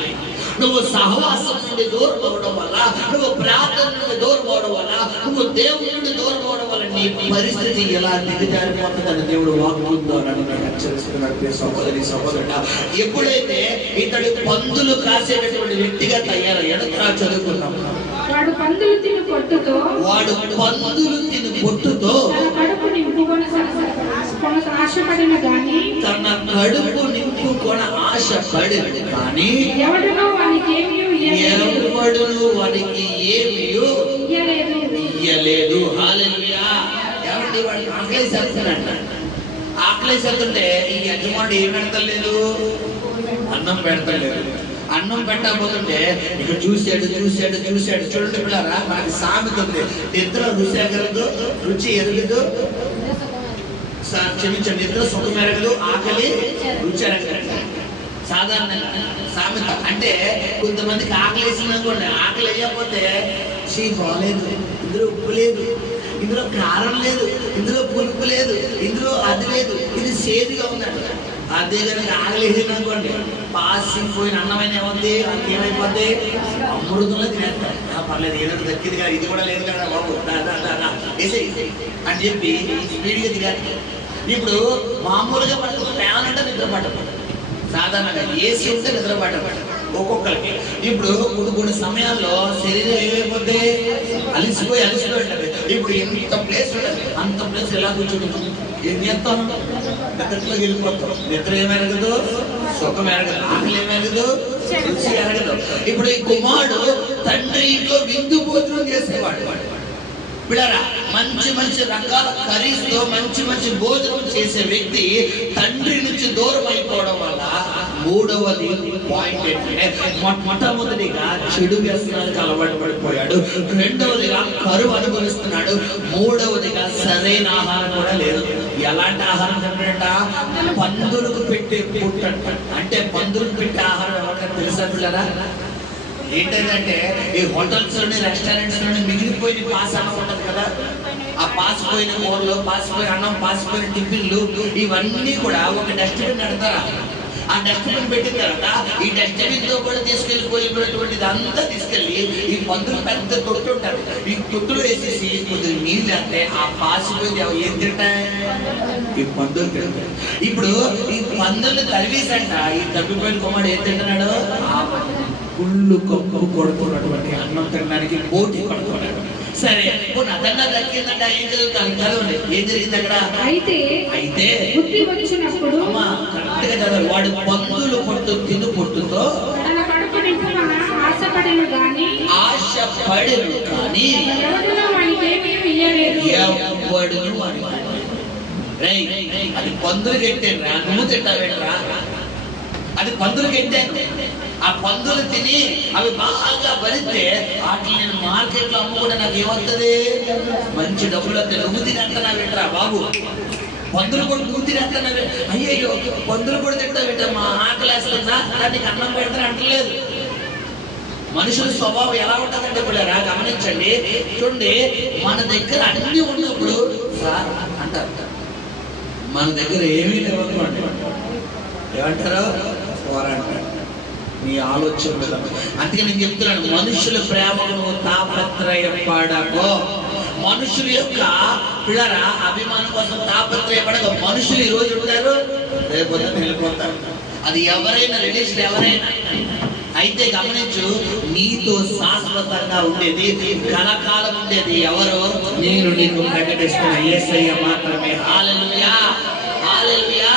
నువ్వు సహవాసం నుండి దూరం అవడం వల్ల, నువ్వు ప్రార్థన నుండి దూరం అవడం వల్ల, నువ్వు దేవుడి నుండి దూరం అవడం వల్ల నీ పరిస్థితి ఎలా దిగజారిపోతుందని దేవుడు వాక్యంతో నన్ను హెచ్చరిస్తున్నాడు. సహోదరి సహోదరుడా, ఎప్పుడైతే ఇతడు పందులు కాసేటటువంటి వ్యక్తిగా తయారయ్యాడు, చదువుకున్నాం. వాడు పందులు తిని పొట్టుతో తన కడుపు నింపుకొని ఆశపడిన కానీ ఎవడును వానికి ఏమీ ఇయ్యలేదు. హల్లెలూయా. ఎవరి వాడికి ఆకలేసి వెళ్తుంటే ఈ యజమానుడు ఏం పెడతలేదు, అన్నం పెడతలేదు. అన్నం పెట్టకపోతుంటే ఇక చూశాడు. చూడండి పిల్లరా, మనకి సామెత ఉంది, నిద్ర రుచి ఎరగదు, రుచి ఎరగదు, క్షమించండి, నిద్ర సుఖం ఎరగదు, ఆకలి రుచి ఎరగదు. సాధారణంగా సామెత. అంటే కొంతమందికి ఆకలి వేసిందనుకోండి, ఆకలి వేయకపోతే బాగాలేదు, ఇందులో ఉప్పు లేదు, ఇందులో కారం లేదు, ఇందులో పులుపు లేదు, ఇందులో అది లేదు, ఇది సేదుగా ఉందంట. అదే కనుక ఆకలి వేసిందనుకోండి, పాసిపోయిన అన్నమైన ఏముంది, అది ఏమైపోద్ది, అమృతంలో తినేస్తాం. పర్లేదు, ఏదో దక్కింది కదా, ఇది కూడా లేదు కదా బాబు, వేసే అని చెప్పి స్పీడ్గా తినేస్తాం. ఇప్పుడు మామూలుగా మనకు ఫ్యాన్ అంటే నిద్ర పట్టదు, సాధారణంగా ఏసీ ఉంటే నిద్ర పట్టదు ఒక్కొక్కరికి. ఇప్పుడు కొన్ని సమయాల్లో శరీరం ఏమైపోతే అలిసిపోయి ఉంటుంది. ఇప్పుడు ఎంత ప్లేస్ ఉంటుంది, అంత ప్లేస్ ఎలా కూర్చుంటుంది, ఏం చేస్తాం, నిద్రలో వెళ్ళిపోతాం. నిద్ర ఏమెరగదు, సుఖం ఎరగదు, ఆకలి ఏమెరగదు, రుచి ఎరగదు. ఇప్పుడు ఈ కుమారుడు తండ్రి ఇంట్లో విందు భోజనం చేసేవాడు. పిల్లరా, మంచి రకాల కర్రీస్తో మంచి భోజనం చేసే వ్యక్తి తండ్రి నుంచి దూరం అయిపోవడం వల్ల మూడవది పాయింట్ ఏంటంటే, మొట్టమొదటిగా చెడు వ్యసనానికి అలవాటు పడిపోయాడు, రెండవదిగా కరువు అనుభవిస్తున్నాడు, మూడవదిగా సరైన ఆహారం కూడా లేదు. ఎలాంటి ఆహారం తింటాడంట, పందులకు పెట్టే పుట్టంట. అంటే పందులకు పెట్టే ఆహారం ఎవరికైనా తెలుసా పిల్లరా? ఏంటంటే ఈ హోటల్స్ లోని రెస్టారెంట్స్ లోని మిగిలిపోయిన పాస్ అన్నం ఉంటది కదా, ఆ పాసిపోయిన కూరలు, పాసిపోయిన అన్నం, పాసిపోయిన టిఫిన్లు, ఇవన్నీ కూడా ఒక డస్ట్బిన్ పెడతారా. ఆ డస్ట్బిన్ పెట్టిన తర్వాత ఈ డస్ట్బిన్ తో కూడా తీసుకెళ్ళిపోయినటువంటిది అంతా తీసుకెళ్ళి ఈ పందులు పెద్ద తొట్టు ఉంటారు, ఈ తొట్టులో వేసేసి కొద్దిగా నీళ్ళు అంటే ఆ పాసిపోయింది ఏం తింటాయి, ఈ పందులు తింటాయి. ఇప్పుడు ఈ పందులు తరివేసంట ఈ తప్పిపోయిన కుమారుడు ఏం తింటున్నాడు, గుళ్ళు కప్పు కొడుతున్నటువంటి అన్నం తినడానికి పోటీ పడుతున్నాడు. సరే, అదన్నా దక్కిందంట, ఏం చదువుతాను, చదవండి ఏం జరిగింది అక్కడ. అయితే బుద్ధి వచ్చినప్పుడు కరెక్ట్ గా చదవాలి. వాడు పందులు తిను పొట్టుతో ఆశపడిను కానీ ఎవడును అది పందులు కట్టారా, నువ్వు తింటావేట్రా, అది పందులు కట్టాను. ఆ పందులు తిని అవి బాగా భరిస్తే వాటిని నేను మార్కెట్లో అమ్ముకుంటే నాకు ఏమవుతుంది, మంచి డబ్బులు వస్తాయి. నువ్వు తిని అంటున్నావేట్రా బాబు, పందులు కూడా నువ్వు తిని అంటున్నావే, అయ్యయ్యో పందులు కూడా తింటావేట, మా ఆకలి వేస్తుందా, దానికి అన్నం పెడతాను అంటలేదు. మనుషుల స్వభావం ఎలా ఉంటుందంటే పిల్లరా గమనించండి. చూడండి, మన దగ్గర అన్ని ఉన్నప్పుడు సార్ అంటారు, మన దగ్గర ఏమీ లేవనుకోండి ఏమంటారు, పోరాటారు నీ ఆలోచన. అందుకే నేను చెప్తున్నాను, మనుషుల ప్రేమను తాపత్రయపడకో. మనుషుల యొక్క పిల్లరా అభిమానం కోసం తాపత్రయపడక. మనుషులు ఈ రోజు ఉంటారు, రేపు వెళ్ళిపోతారు. అది ఎవరైనా రిలేషన్ ఎవరైనా అయితే గమనించు, నీతో శాశ్వతంగా ఉండేది, కలకాలం ఉండేది ఎవరో, నేను నీకు ప్రకటిస్తున్న యేసయ్య మాత్రమే. హల్లెలూయా, హల్లెలూయా.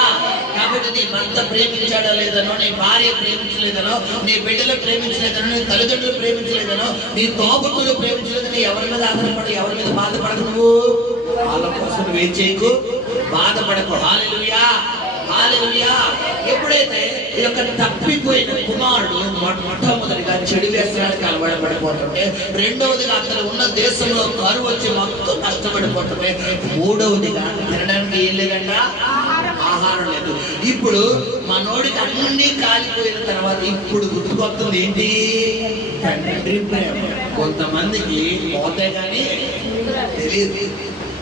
కాబట్టి నీ భర్త ప్రేమించాడో లేదనో, నీ భార్య ప్రేమించలేదనో, నీ బిడ్డలు ప్రేమించలేదనో, నీ తల్లిదండ్రులు ప్రేమించలేదనో, నీ తోబుట్టులు ప్రేమించలేదని ఎవరి మీద ఆధారపడి, ఎవరి మీద బాధపడకు. నువ్వు వాళ్ళ కోసం వెయిట్ చేయకు, బాధపడకు. హల్లెలూయా, హల్లెలూయా. ఎప్పుడైతే ఈ యొక్క తప్పిపోయిన కుమారుడు మొట్టమొదటిగా చెడు వ్యసనానికి అలవాటు పడిపోతుంటే, రెండవదిగా అతను ఉన్న దేశంలో కరువు వచ్చి మొత్తం కష్టపడిపోతుంటే, మూడవదిగా తినడానికి ఏం లేదంట, ఆహారం లేదు. ఇప్పుడు మనోడికి అన్ని కాలిపోయిన తర్వాత ఇప్పుడు గుర్తుకొస్తుంది ఏంటి, తండ్రి ప్రేమ. కొంతమందికి పోతే కానీ తెలియదు.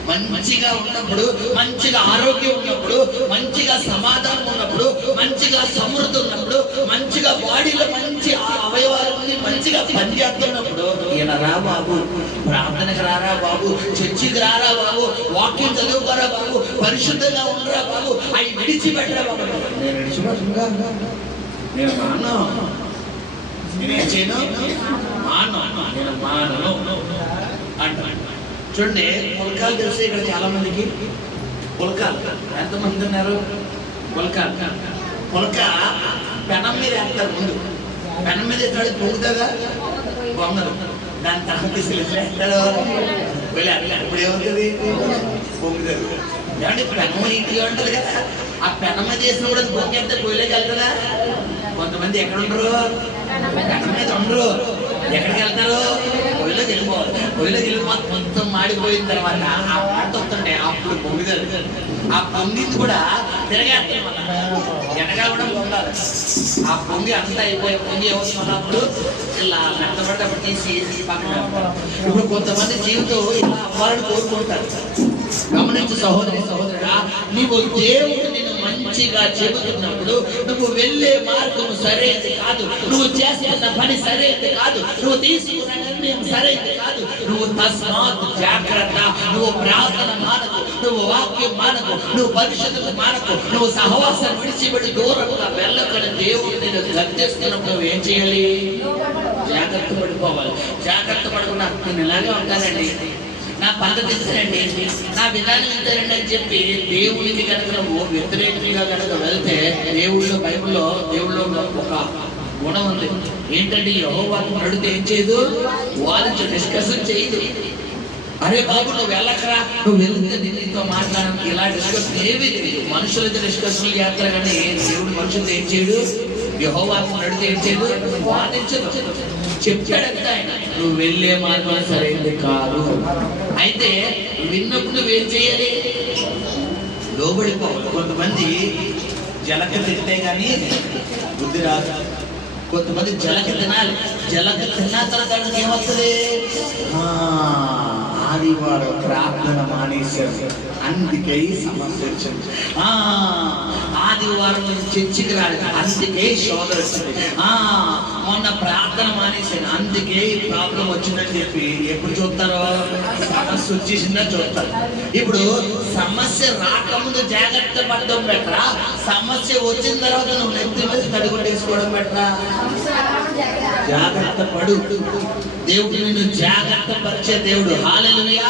మంచిగా ఉన్నప్పుడు, మంచిగా ఆరోగ్యం ఉన్నప్పుడు, మంచిగా సమాధానం ఉన్నప్పుడు, మంచిగా సమృద్ధి ఉన్నప్పుడు, మంచిగా బాడీలో మంచి అవయవాలన్నీ మంచి మంచిగా పని చేస్తున్నప్పుడు ఈయన రా బాబు, ప్రార్థనకు రారా బాబు, చర్చికి రారా బాబు, వాక్యం చదువుకోరా బాబు, పరిశుద్ధంగా ఉండరా బాబు, అవి విడిచిపెట్టరా బాబు. నేను విడిచిపెట్టనుగా, నేను మాను, నేనేం చేయను, నేను మానను అంటాను. చూడండి, పుల్కాలు తెలిసి ఇక్కడ చాలా మందికి పుల్కాలు ఎంతమంది ఉన్నారు? పుల్క పెనం మీద వేస్తారు. ముందు పెనం మీద ఎక్కడ పొంగుతుందా? పొంగదు. దాని తర్వాత తీసుకెళ్ళాడు ఇప్పుడు ఏమవుతుంది? పొంగుతుంది. ఏమంటే పెనం ఇంటిగా ఉంటుంది కదా, ఆ పెనం మీద వేసిన కూడా పొంగేస్తే పొయ్యిలోకి వెళ్తుందా? కొంతమంది ఎక్కడ ఉండరు, పెనం మీద ఉండరు. ఎక్కడికి వెళ్తారు? పొయ్యిలోకి వెళ్ళిపోవాలి. పొయ్యిలోకి వెళ్ళిపోతే మొత్తం మాడిపోయిన తర్వాత ఆ పంట వస్తుంటే అప్పుడు పొంగుతారు. ఆ పొంగింది కూడా తిరగేస్తాం వెనకాల కూడా పొంగాలి. ఆ పొంగి అంతా అయిపోయి పొంగి ఏమవుతున్నప్పుడు ఇలా మెత్తబడ్డప్పుడు తీసి పక్కన. ఇప్పుడు కొంతమంది జీవితం ఇలా అవ్వాలని కోరుకుంటారు. గమనించు సహోదరి సహోదరుడా, నీవు దేవుడు నిన్ను మంచిగా చెబుతున్నప్పుడు నువ్వు వెళ్ళే మార్గం సరైనది కాదు, నువ్వు చేస్తున్న పని సరైనది కాదు, నువ్వు తీసుకున్న నిర్ణయం సరైనది కాదు, నువ్వు తస్మాత్ జాగ్రత్త. నువ్వు ప్రార్థన మానకు, నువ్వు వాక్యం మానకు, నువ్వు పరిశుద్ధత మానకు, నువ్వు సహవాసం విడిచిపెట్టి దూరంగా వెళ్ళకని దేవుడు నేను గర్తిస్తున్నప్పుడు నువ్వు ఏం చేయాలి? జాగ్రత్త పడిపోవాలి. జాగ్రత్త పడకుండా నేను ఇలాగే ఉంటానండి, నా పద్ధతి ఇంతేనండి, నా విధానం ఇంతేనండి అని చెప్పి దేవుడికి కనుక నువ్వు వ్యతిరేకంగా కనుక వెళ్తే, బైబిల్లో దేవుళ్ళో ఒక గుణం ఉంది. ఏంటంటే యెహోవాకు నడితే ఏం చేయదు? వాదించు, డిస్కషన్ చేయదు. అరే బాబు నువ్వు వెళ్ళకరా, నువ్వు వెళ్తే నీతో మాట్లాడడం ఇలా డిస్కషన్ ఏమీ తెలియదు. మనుషులతో డిస్కషన్ చేస్తారు కానీ దేవుడు మనుషులతో ఏం చేయడు? యెహోవాకు నడితే ఏం చేయదు? వాదించదు. చెప్పాడంటే ఆయన నువ్వు వెళ్ళే మార్గం సరైనది కాదు. అయితే విన్నప్పుడు నువ్వేం చేయాలి? లోబడిపోవాలి. కొంతమంది జలక తింటే కానీ బుద్ధి రాదు. కొంతమంది జలక తినాలి. జలక తిన్న తర్వాత ఏమవుతుంది? ఆదివారం ప్రార్థన మానేశారు, అందుకే సమస్య వచ్చింది. ఆదివారం చర్చికి రాలేదు, అందుకే శోధన వచ్చింది. మొన్న ప్రార్థన మానేశాను, అందుకే ఈ ప్రాబ్లం వచ్చిందని చెప్పి ఎప్పుడు చూస్తారో? సమస్య వచ్చేసిందని చూస్తారు. ఇప్పుడు సమస్య రాకముందు జాగ్రత్త పడడం బెటరా, సమస్య వచ్చిన తర్వాత నువ్వు నెత్తి మీద తడిగొట్టేసుకోవడం బెటరా? జాగ్రత్త పడు. దేవుడు నిన్ను జాగ్రత్త పరిచే దేవుడు. హల్లెలూయా.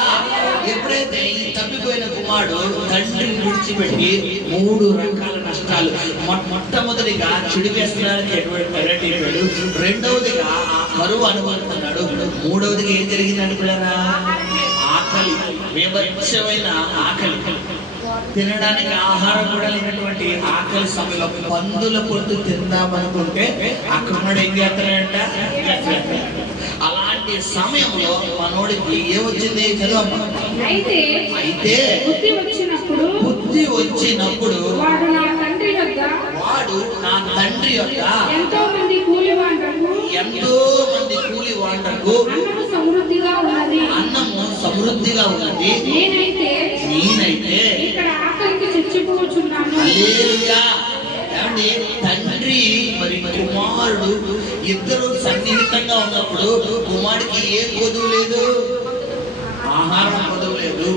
ఎప్పుడైతే ఈ తప్పిపోయిన కుమారుడు తండ్రిని విడిచిపెట్టి 3 రకాల నష్టాలు, మొట్టమొదటిగా చెడు వ్యసనానికి ఎటువంటి అయిపోయాడు, రెండవదిగా ఆ కరువు అనుభవిస్తున్నాడు, మూడవదిగా ఏం జరిగింది అనుకున్నారా? ఆకలి, విభత్సమైన ఆకలి, తినడానికి ఆహారం కూడా లేనటువంటి ఆకలి సమయంలో పందుల పొట్టు తిందామనుకుంటే అక్కడ ఏం చేస్తాడంట? అలాంటి సమయంలో మనోడికి ఏమొచ్చింది? చదువు. అయితే బుద్ధి వచ్చినప్పుడు వాడు నా తండ్రి యొక్క ఎంతో మంది కూలి వాండకు అన్నము సమృద్ధిగా ఉన్నది, నేనైతే ఇక్కడ ఆకలికి చచ్చిపోతున్నాను. హల్లెలూయా. ఏమండి, తండ్రి మరి కుమారుడు ఇద్దరు సన్నిహితంగా ఉన్నప్పుడు కుమారుడికి ఏం కొదువు లేదు? ఆహారం కొదువు లేదు,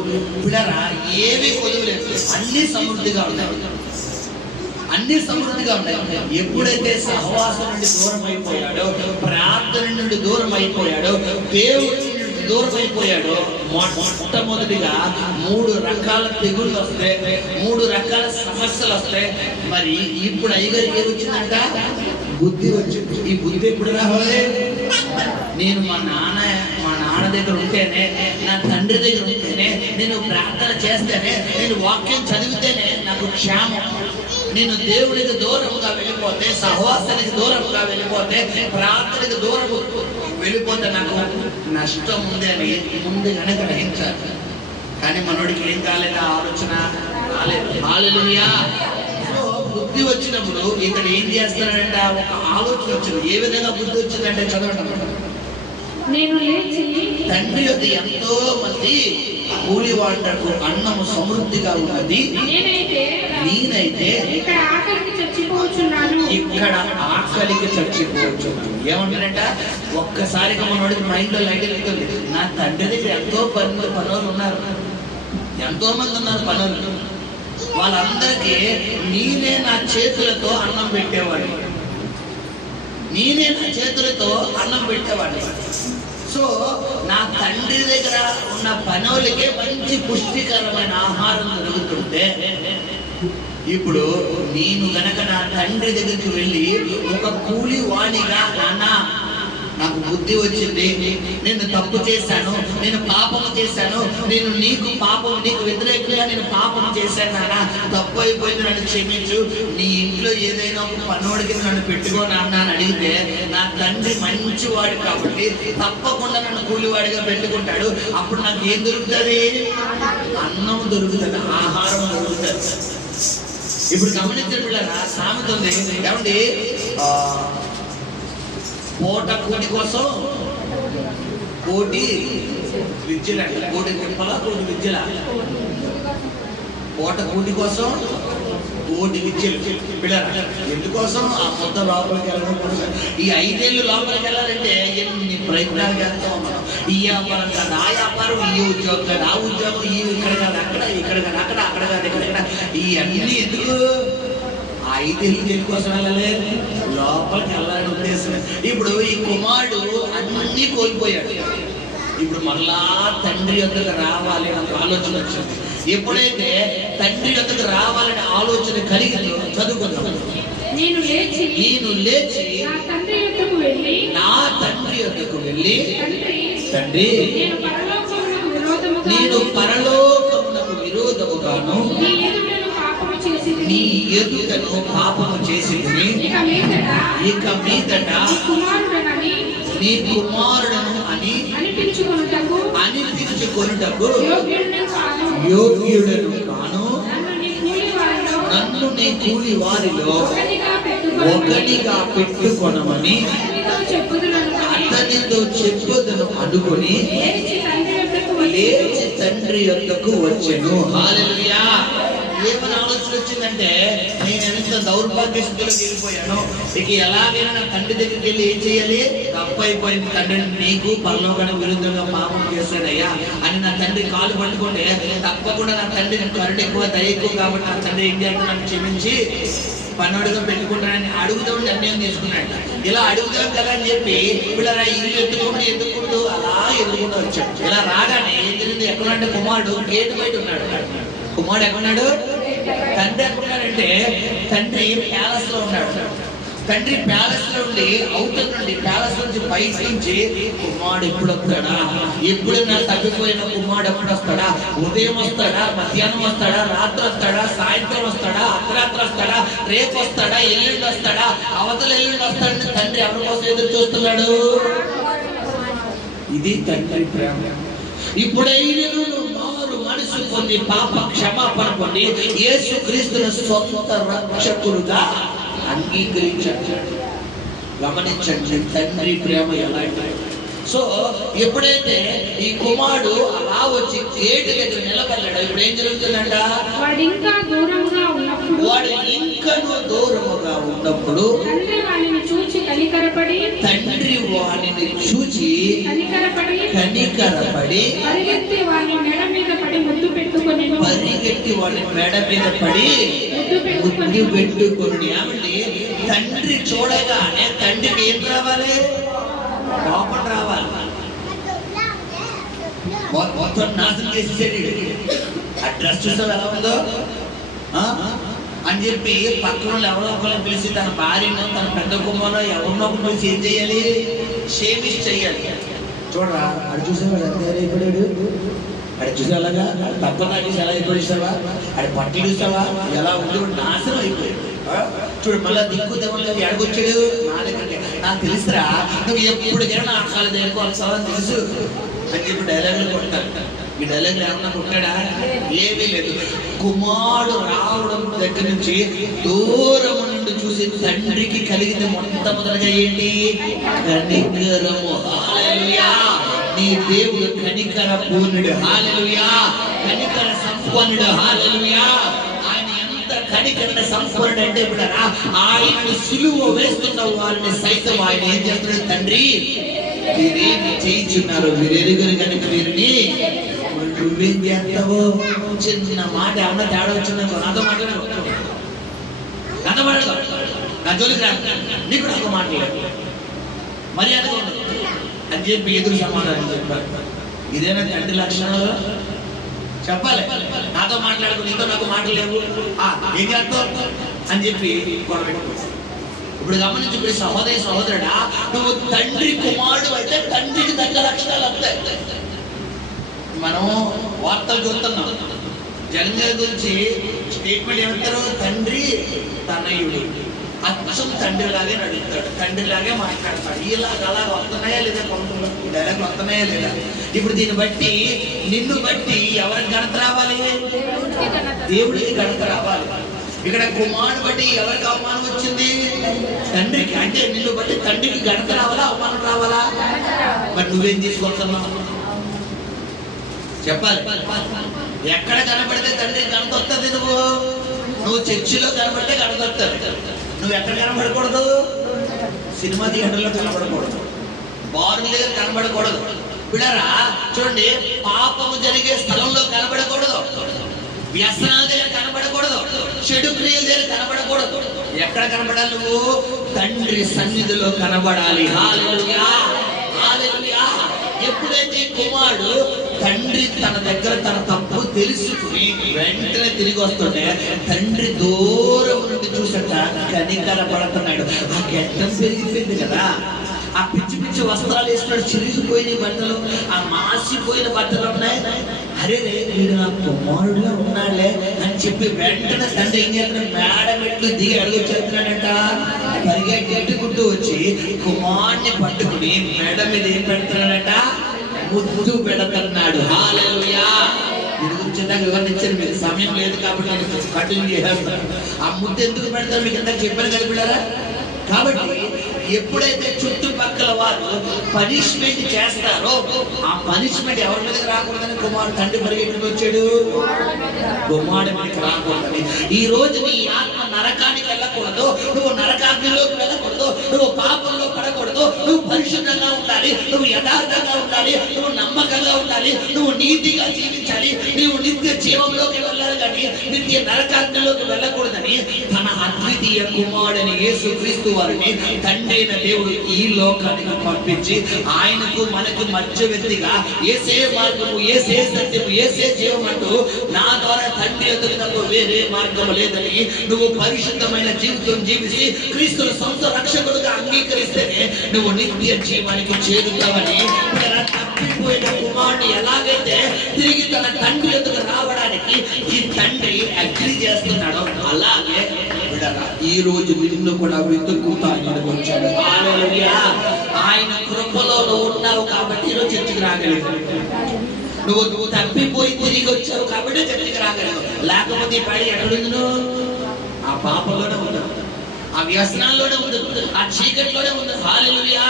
పిల్లరా ఏమీ కొదువు లేదు, అన్ని సమృద్ధిగా ఉన్నాయి. ఎప్పుడైతే సహవాసం నుండి దూరం అయిపోయాడో, ప్రార్థన నుండి దూరం అయిపోయాడో, దేవుడి నుండి దూరం అయిపోయాడో, మొట్టమొదటిగా 3 రకాల తెగుళ్ళు వస్తాయి, 3 రకాల సమస్యలు వస్తాయి. మరి ఇప్పుడు అయ్యగారికి ఏమొచ్చిందంట? బుద్ధి వచ్చింది. ఈ బుద్ధి ఎప్పుడు రావాలి? నేను మా నాన్న దగ్గర ఉంటేనే, నా తండ్రి దగ్గర ఉంటేనే, నేను ప్రార్థన చేస్తేనే, నేను వాక్యం చదివితేనే నాకు క్షేమం. నేను దేవుడికి దూరంగా వెళ్ళిపోతే, సహవాసానికి దూరంగా వెళ్ళిపోతే, ప్రార్థనకి దూరం వెళ్ళిపోతే నాకు నష్టం ఉంది అని ముందుగానే గ్రహించాలి. కానీ మనోడికి ఏం కాలేదు? ఆలోచన రాలేదు. హల్లెలూయా. బుద్ధి వచ్చినప్పుడు ఇక్కడ ఏం చేస్తానంటే ఒక ఆలోచన వచ్చింది. ఏ విధంగా బుద్ధి వచ్చిందంటే చదవండి. నేను లేచి తండ్రి యొక్క ఎంతో మంది కూలి వాళ్లకు అన్నము సమృద్ధిగా ఉన్నది, నేనైతే ఇక్కడ ఆకలికి చచ్చిపోవచ్చున్నాను. ఇక్కడ ఆకలికి చచ్చిపోవచ్చున్నాను. ఏమంటారంట? ఒక్కసారిగా మనోడికి మైండ్లో లైట్ వెళ్తుంది. నా తండ్రి దగ్గర ఎంతో పనులు ఉన్నారు, ఎంతో మంది ఉన్నారు పనులు. వాళ్ళందరికీ నేనే నా చేతులతో అన్నం పెట్టేవాడిని, నేనే నా చేతులతో అన్నం పెట్టేవాడిని. సో నా తండ్రి దగ్గర ఉన్న పనులకే మంచి పుష్టికరమైన ఆహారం దొరుకుతుంటే, ఇప్పుడు నేను గనక నా తండ్రి దగ్గరికి వెళ్ళి ఒక కూలి వాణిగా, నాన్న నాకు బుద్ధి వచ్చింది, నేను తప్పు చేశాను, నేను పాపము చేశాను, నేను నీకు వ్యతిరేకంగా నేను పాపం చేశాను నాన్న, తప్పు అయిపోయింది, నన్ను క్షమించు, నీ ఇంట్లో ఏదైనా ఒక పనోడికి నన్ను పెట్టుకో నాన్న అని అడిగితే, నా తండ్రి మంచివాడు కాబట్టి తప్పకుండా నన్ను కూలివాడిగా పెట్టుకుంటాడు. అప్పుడు నాకు ఏం దొరుకుతుంది? అన్నం దొరుకుతుంది, ఆహారం దొరుకుతుంది. ఇప్పుడు గమనించండి పిల్లరా, సామెత ఉంది ఏమండి, పూట కూటి కోసం కోటి విద్యల, కోటి తిప్పల కోటి విద్యల, పూట కూటి కోసం కోటి విద్యలు. పిల్లరా, ఎందుకోసం? ఆ మొత్తం లోపలికి వెళ్ళడం కోసం. ఈ 5 ఏళ్ళు లోపలికి వెళ్ళాలంటే ఎన్ని ప్రయత్నాలు చేస్తాం మనం. ఈ వ్యాపారం కాదు, ఆ వ్యాపారం, ఈ ఉద్యోగం కాదు, ఆ ఉద్యోగం, ఈ ఇక్కడ కాదు అక్కడ, ఇక్కడ కాదు అక్కడ, అక్కడ కాదు ఇక్కడ. ఈ అన్ని ఎందుకు? 5 ఏళ్ళు దేనికోసం వెళ్ళాలి? లోపలికి వెళ్ళాలని ఉద్దేశం. ఇప్పుడు ఈ కుమారుడు అన్నీ కోల్పోయాడు. ఇప్పుడు మళ్ళా తండ్రి వద్దకు రావాలి అనే ఆలోచన వచ్చింది. ఎప్పుడైతే తండ్రి వద్దకు రావాలనే ఆలోచన కలిగిందో, చదువుకుందాం. నేను లేచి నా తండ్రి వద్దకు వెళ్ళి తండ్రి, నేను పరలోకమునకు విరోధముగాను నీ ఎదుటను పాపము చేసింది, ఇక మీదట నీ కుమారుడను అని అనిపించుకొనుటకు యోగ్యుడను కాను, నన్ను నీ కూలి వారిలో ఒకటిగా పెట్టుకొనమని అతనితో చెప్పుదను అనుకొని లేచి తండ్రి యొద్దకు వచ్చెను. హల్లెలూయా. ఏమని ఆలోచన వచ్చిందంటే, నేను ఎంత దౌర్భాగ్య స్థితిలోకి వెళ్ళిపోయాను, ఇక ఎలాగైనా నా తండ్రి దగ్గరికి వెళ్ళి ఏం చేయాలి? తప్పు అయిపోయింది తండ్రి, నీకు పరలోకానికి విరుద్ధంగా పాపం చేశాడయ్యా అని నా తండ్రి కాలు పట్టుకుంటే, తప్పకుండా నా తండ్రి కరుణ ఎక్కువ, దయ ఎక్కువ కాబట్టి నా తండ్రి ఏం చేయాలి? నన్ను క్షమించి పన్నోడుగా పెట్టుకుంటానని అడుగుదాం నిర్ణయం తీసుకున్నాడు. ఇలా అడుగుదాం కదా అని చెప్పి పిల్లరా ఇల్లు ఎత్తుకుంటూ అలా ఎదుర్కొంటూ వచ్చాడు. ఇలా రాగానే ఏం జరిగింది? ఎక్కడంటే కుమారుడు గేటు బయట ఉన్నాడు. కుమారుడు ఎక్కడున్నాడు? తండ్రి ఎక్కడున్నాడంటే, తండ్రి ప్యాలెస్ లో ఉన్నాడు. తండ్రి ప్యాలెస్ లో ఉండి అవుటర్ నుండి, ప్యాలెస్ నుంచి బయట నుంచి కుమారుడు ఎప్పుడు వస్తాడా, ఎప్పుడైనా తప్పిపోయిన కుమారుడు ఎప్పుడు వస్తాడా, ఉదయం వస్తాడా, మధ్యాహ్నం వస్తాడా, రాత్రి వస్తాడా, సాయంత్రం వస్తాడా, అర్ధరాత్రి వస్తాడా, రేపు వస్తాడా, ఎల్లుండి వస్తాడా, అవతల ఎల్లుండి వస్తాడని తండ్రి ఎవరి కోసం ఎదురు చూస్తున్నాడు? ఇది తండ్రి ప్రేమ. ఇప్పుడైనా మారు మనసు పొంది పాప క్షమాపణ పొంది యేసుక్రీస్తును సొంత రక్షకుడుగా అంగీకరించాడు. గమనించండి తండ్రి ప్రేమ ఎలా. సో ఎప్పుడైతే ఈ కుమారుడు అలా వచ్చి గేటు దగ్గర నిలబడ్డాడు, ఇప్పుడు ఏం జరుగుతుందంట? వాడు ఇంకా దూరముగా ఉన్నప్పుడు తండ్రి వాడిని చూచి కనికరపడి పరిగెత్తి వాడి మెడ మీద పడి ముద్దు పెట్టుకొని ముద్దు పెట్టుకొని. తండ్రి చూడగానే తండ్రికి ఏం రావాలి? కోపం రావాలి. మొత్తం నాశనం చేసేసాడు. ఆ డ్రెస్ చూసావు ఎలా ఉందో అని చెప్పి పక్కన ఎవరో ఒకరిని పిలిచి తన భార్యను, తన పెద్ద కుమ్మలో ఎవరినో ఒకటి పిలిచి ఏం చేయాలి? షేమిష్ చెయ్యాలి. చూడరా, అది చూసేవాడు ఎంత అయిపోయాడు, అది చూసేలాగా తప్పగా చూసి ఎలా అయిపోయావా, అది పట్టి చూసావా ఎలా ఉంది, నాశనం అయిపోయాడు. చూడు మళ్ళా దిక్కు దేవుళ్ళు ఎడగొచ్చాడు. నా దగ్గర నాకు తెలుసురా, నువ్వు ఎప్పుడుకైనా నా కాళ్ళ దగ్గరకు వస్తావని తెలుసు అని చెప్పి డైలాగులు కొట్టారు. ఈ డైలాగులు ఏమన్నా కొట్టాడా? ఏమీ లేదు. కుమారుడు రావడం దగ్గర నుంచి దూరం నుండి చూసి తండ్రికి కలిగిన మొట్టమొదటిగా ఏంటి? కనికరము. హల్లెలూయా. నీ దేవుడు కనికర పూర్ణుడు. హల్లెలూయా. కనికర సంపన్నుడు. హల్లెలూయా. ఆయన ఎంత కనికర సంపన్నుడు అంటే బిడ్డరా ఆయన సిలువ వేస్తున్న వారిని సైతం ఆయన ఏం చేస్తున్నాడు? తండ్రి వీరేమి చేయించున్నారు, వీరెరుగురు కనుక వీరిని నువ్వేం చేస్తావో. చిన్న మాట ఏమన్నా తేడా వచ్చిందనుకో నాతో మాట్లాడు, నాతో మాట్లాడు, నా జోలికి రా, నీకు కూడా ఒక మాట్లాడు, మర్యాద అని చెప్పి ఎదురు సమాధానం చెప్పారు. ఇదేనా తండ్రి లక్షణాలు? చెప్పాలి. నాతో మాట్లాడుకో, నీతో నాకు మాట్లాడలేవు, ఏం చేస్తావు అని చెప్పి గొడవ. ఇప్పుడు గమనించి ఇప్పుడు సహోదరుడా, నువ్వు తండ్రి కుమారుడు అయితే తండ్రికి తగ్గ లక్షణాలు వస్తాయి. మనం వార్తలు చూస్తున్నాం, జగన్ గారి గురించి స్టేట్మెంట్ ఏమంటారు? తండ్రి తనయుడు, అచ్చం తండ్రిలాగే నడుస్తాడు, తండ్రిలాగే మాట్లాడతాడు. అలాగా వస్తున్నాయా లేదా? కొంతలో డైలాగ్ వస్తున్నాయా లేదా? ఇప్పుడు దీన్ని బట్టి నిన్ను బట్టి ఎవరికి ఘనత రావాలి? దేవుడికి ఘనత రావాలి. ఇక్కడ కుమారుడు బట్టి ఎవరికి అవమానం వచ్చింది? తండ్రికి. అంటే నిన్ను బట్టి తండ్రికి ఘనత రావాలా, అవమానం రావాలా? మరి నువ్వేం తీసుకొస్తున్నావు చెప్పాలి. ఎక్కడ కనబడితే తండ్రికి ఘనత వస్తుంది? నువ్వు చర్చిలో కనబడితే ఘనత వస్తుంది. నువ్వు ఎక్కడ కనబడకూడదు? సినిమా థియేటర్లో కనబడకూడదు, బారుల దగ్గర కనబడకూడదు. పిల్లరా చూడండి, పాపము జరిగే స్థలంలో కనబడకూడదు, వ్యసనాల దగ్గర కనబడకూడదు, చెడు క్రియల దగ్గర కనబడకూడదు. ఎక్కడ కనబడాలి? నువ్వు తండ్రి సన్నిధిలో కనబడాలి. హల్లెలూయా, హల్లెలూయా. ఎప్పుడైతే కుమారుడు తండ్రి తన దగ్గర తన తప్పు తెలుసుకుని వెంటనే తిరిగి వస్తుంటే తండ్రి దూరం నుండి చూసట కనికరపడుతున్నాడు. ఆ గడ్డం పెరిగిపోయింది కదా, ఆ పిచ్చి పిచ్చి వస్త్రాలు వేసుకున్నాడు, చిరిగిపోయిన బట్టలు, ఆ మాసిపోయిన బట్టలు ఉన్నాయి. అరే రే వీడు నా కుమారుడుగా ఉన్నాడులే అని చెప్పి వెంటనే తండ్రి ఏం చేస్తున్నాడు? మేడ మెట్లు దిగి అడుగొచ్చేస్తున్నాడంట. పరిగెట్టుకుంటూ వచ్చి కుమారుని పట్టుకుని మేడ మీద ఏం పెడుతున్నాడట? ముద్దు పెడుతున్నాడు. హల్లెలూయా. దీని గురించి ఇందాక వివరించారు, మీకు సమయం లేదు కాబట్టి నేను కంటిన్యూ చేస్తాను. ఆ ముద్దు ఎందుకు పెడతారు మీకు ఇందాక చెప్పాను కదా పిల్లరా. కాబట్టి ఎప్పుడైతే చుట్టుపక్కల వారు పనిష్మెంట్ చేస్తారో ఆ పనిష్మెంట్ ఎవరి మీదకి రాకూడదని కుమారుడు తండ్రి పరిగెట్టుకు వచ్చాడు, కుమారుడి మీదకి రాకూడదని. ఈ రోజు నీ ఆత్మ నరకానికి వెళ్ళకూడదు, నువ్వు నరకాగ్నిలోకి వెళ్ళకూడదు, నువ్వు పాపంలో పడకూడదు, నువ్వు పరిశుద్ధంగా ఉండాలి, నువ్వు యథార్థంగా ఉండాలి, నువ్వు నమ్మకంగా ఉండాలి, నువ్వు నీతిగా జీవించాలి, నువ్వు నిత్య జీవంలోకి వెళ్ళాలి కానీ నిత్య నరకాగ్నిలోకి వెళ్ళకూడదని తన అద్వితీయ కుమారుడని యేసుక్రీస్తు వారిని తండ్రి అయిన దేవుడు ఈ లోకానికి పంపించి ఆయనకు మనకు మధ్య వ్యక్తిగా యేసే మార్గము, యేసే సత్యము, యేసే జీవం అంటూ నా ద్వారా తండ్రి ఎదుగు తప్ప వేరే మార్గం లేదని నువ్వు పరిశుద్ధమైన జీవితం జీవించి క్రీస్తును సొంత రక్షకుడుగా అంగీకరిస్తేనే నువ్వు నిత్య జీవానికి చేరుతావని. తప్పిపోయిన కుమారుని ఎలాగైతే తిరిగి తన తండ్రి ఎదుగు రావడానికి ఈ తండ్రి అగ్రి చేస్తున్నాడో అలాగే ఈ రోజు నిన్ను కూడా వెతుక్కుంటూ ఆయన వచ్చాడు. హల్లెలూయా. ఆయన కృపలో నువ్వు ఉన్నావు కాబట్టి ఈరోజు చర్చికి రాగలిగావు. నువ్వు తప్పిపోయి తిరిగి వచ్చావు కాబట్టి చర్చికి రాగలిగావు. లేకపోతే ఈ పాడి ఎక్కడుంది? నువ్వు ఆ పాపంలోనే ఉన్నావు, ఆ వ్యసనాల్లోనే ఉంది, ఆ చీకటిలోనే ఉంది. హల్లెలూయా.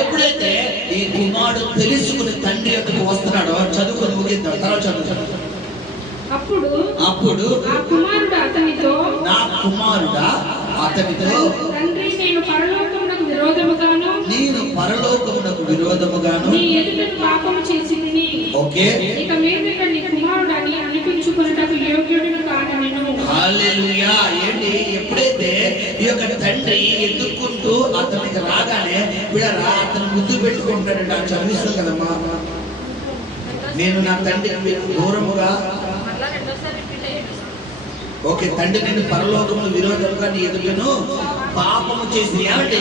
ఎప్పుడైతే ఈ కుమారుడు తెలుసుకుని తండ్రి యొక్కకు వస్తున్నాడో చదువుకొని ముగిద్దాం, తర్వాత చదువుతాడు. అప్పుడు ఆ కుమారుడు అతనితో, నా కుమారుడా అతనితో, తండ్రి నేను పరలోకమునకు విరోధముగాను నీ ఎదుట పాపము చేసితిని. ఓకే, ఇక మీదట నీ కుమారుడని అనిపించుకొనుటకు యోగ్యుడిని కానెను. హల్లెలూయా. ఏంటి? ఎప్పుడైతే ఈ యొక్క తండ్రి ఎదుర్కొంటూ అతనికి రాగానే వీడరా అతను ముద్దు పెట్టుకుంటాడంట. చదివిస్తాం కదమ్మా, నేను నా తండ్రికి దూరముగా. ఓకే, తండ్రి నేను పరలోకము విరోధముగా నీ ఎదుటను పాపము చేసి. ఏమంటే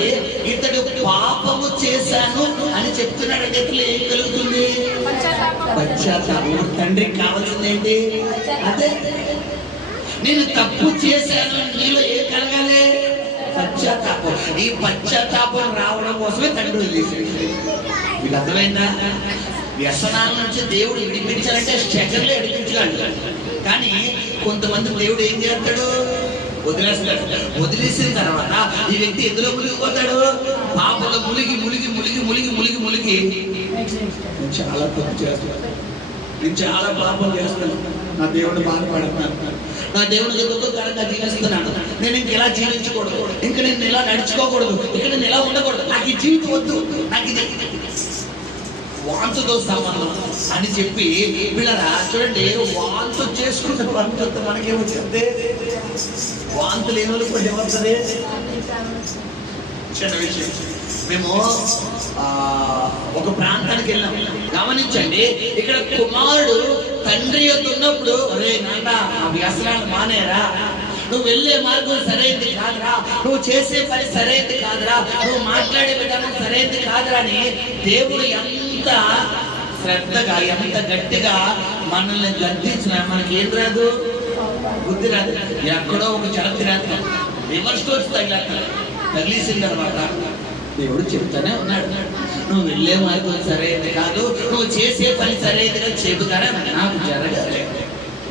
ఇతడు పాపము చేశాను అని చెప్తున్నాడంటే ఎట్లా ఏం కలుగుతుంది? పశ్చాత్తాపం. తండ్రికి కావాల్సింది ఏంటి? అదే, నేను తప్పు చేశాను నీలో ఏం కలగాలి? పశ్చాత్తాపం. ఈ పశ్చాత్తాపం రావడం కోసమే తండ్రి వదిలేసాడు. వీళ్ళు అర్థమైందా? వ్యసనాల నుంచి దేవుడు విడిపించాలంటే సెకండ్లో విడిపించగలడు. కానీ కొంతమంది దేవుడు ఏం చేస్తాడు? వదిలేస్తాడు. వదిలేసిన తర్వాత ఈ వ్యక్తి ఎందులో మునిగిపోతాడు? పాపంలో ములిగి ములిగి ములిగి ములిగి ములిగి ములిగి నేను చాలా తప్పు చేస్తాను, నేను చాలా పాపం చేస్తాను, నా దేవుడు బాధపడుతున్నాను, నా దేవునికి దుఃఖకరంగా జీవిస్తున్నాను, నేను ఇంక ఇలా జీవించకూడదు, ఇంక నేను ఇలా నడుచుకోకూడదు, ఇంక నేను ఇలా ఉండకూడదు, నాకు ఈ జీవితం వద్దు, నాకు ఇది వాంతుతో సంబంధం అని చెప్పి వీళ్ళరా చూడండి, వాంతు చేసుకుంటే వాంతు మనకేమొచ్చింది? వాంతులు ఏమో కూడా ఏమవుతుంది? చిన్న విషయం, మేము ఒక ప్రాంతానికి వెళ్ళాం. గమనించండి, ఇక్కడ కుమారుడు తండ్రి యొద్ద ఉన్నప్పుడు, అరే నాన్న ఆ వ్యసనాలు మానేరా, నువ్వు వెళ్ళే మార్గం సరైనది కాదురా, నువ్వు చేసే పని సరైనది కాదురా, నువ్వు మాట్లాడే విధానం సరైనది కాదురా అని దేవుడు ఎంత శ్రద్ధగా ఎంత గట్టిగా మనల్ని గద్దించిన మనకి ఏం రాదు? బుద్ధి రాదు. ఎక్కడో ఒక చరతి రాదు, రివర్స్ వచ్చి తగిలేసిన తర్వాత దేవుడు చెప్తానే ఉన్నాడు, నువ్వు వెళ్ళే మార్గం సరైనది కాదు, నువ్వు చేసే పని సరైనదిగా చెబుతారా, నాకు జరగాలి,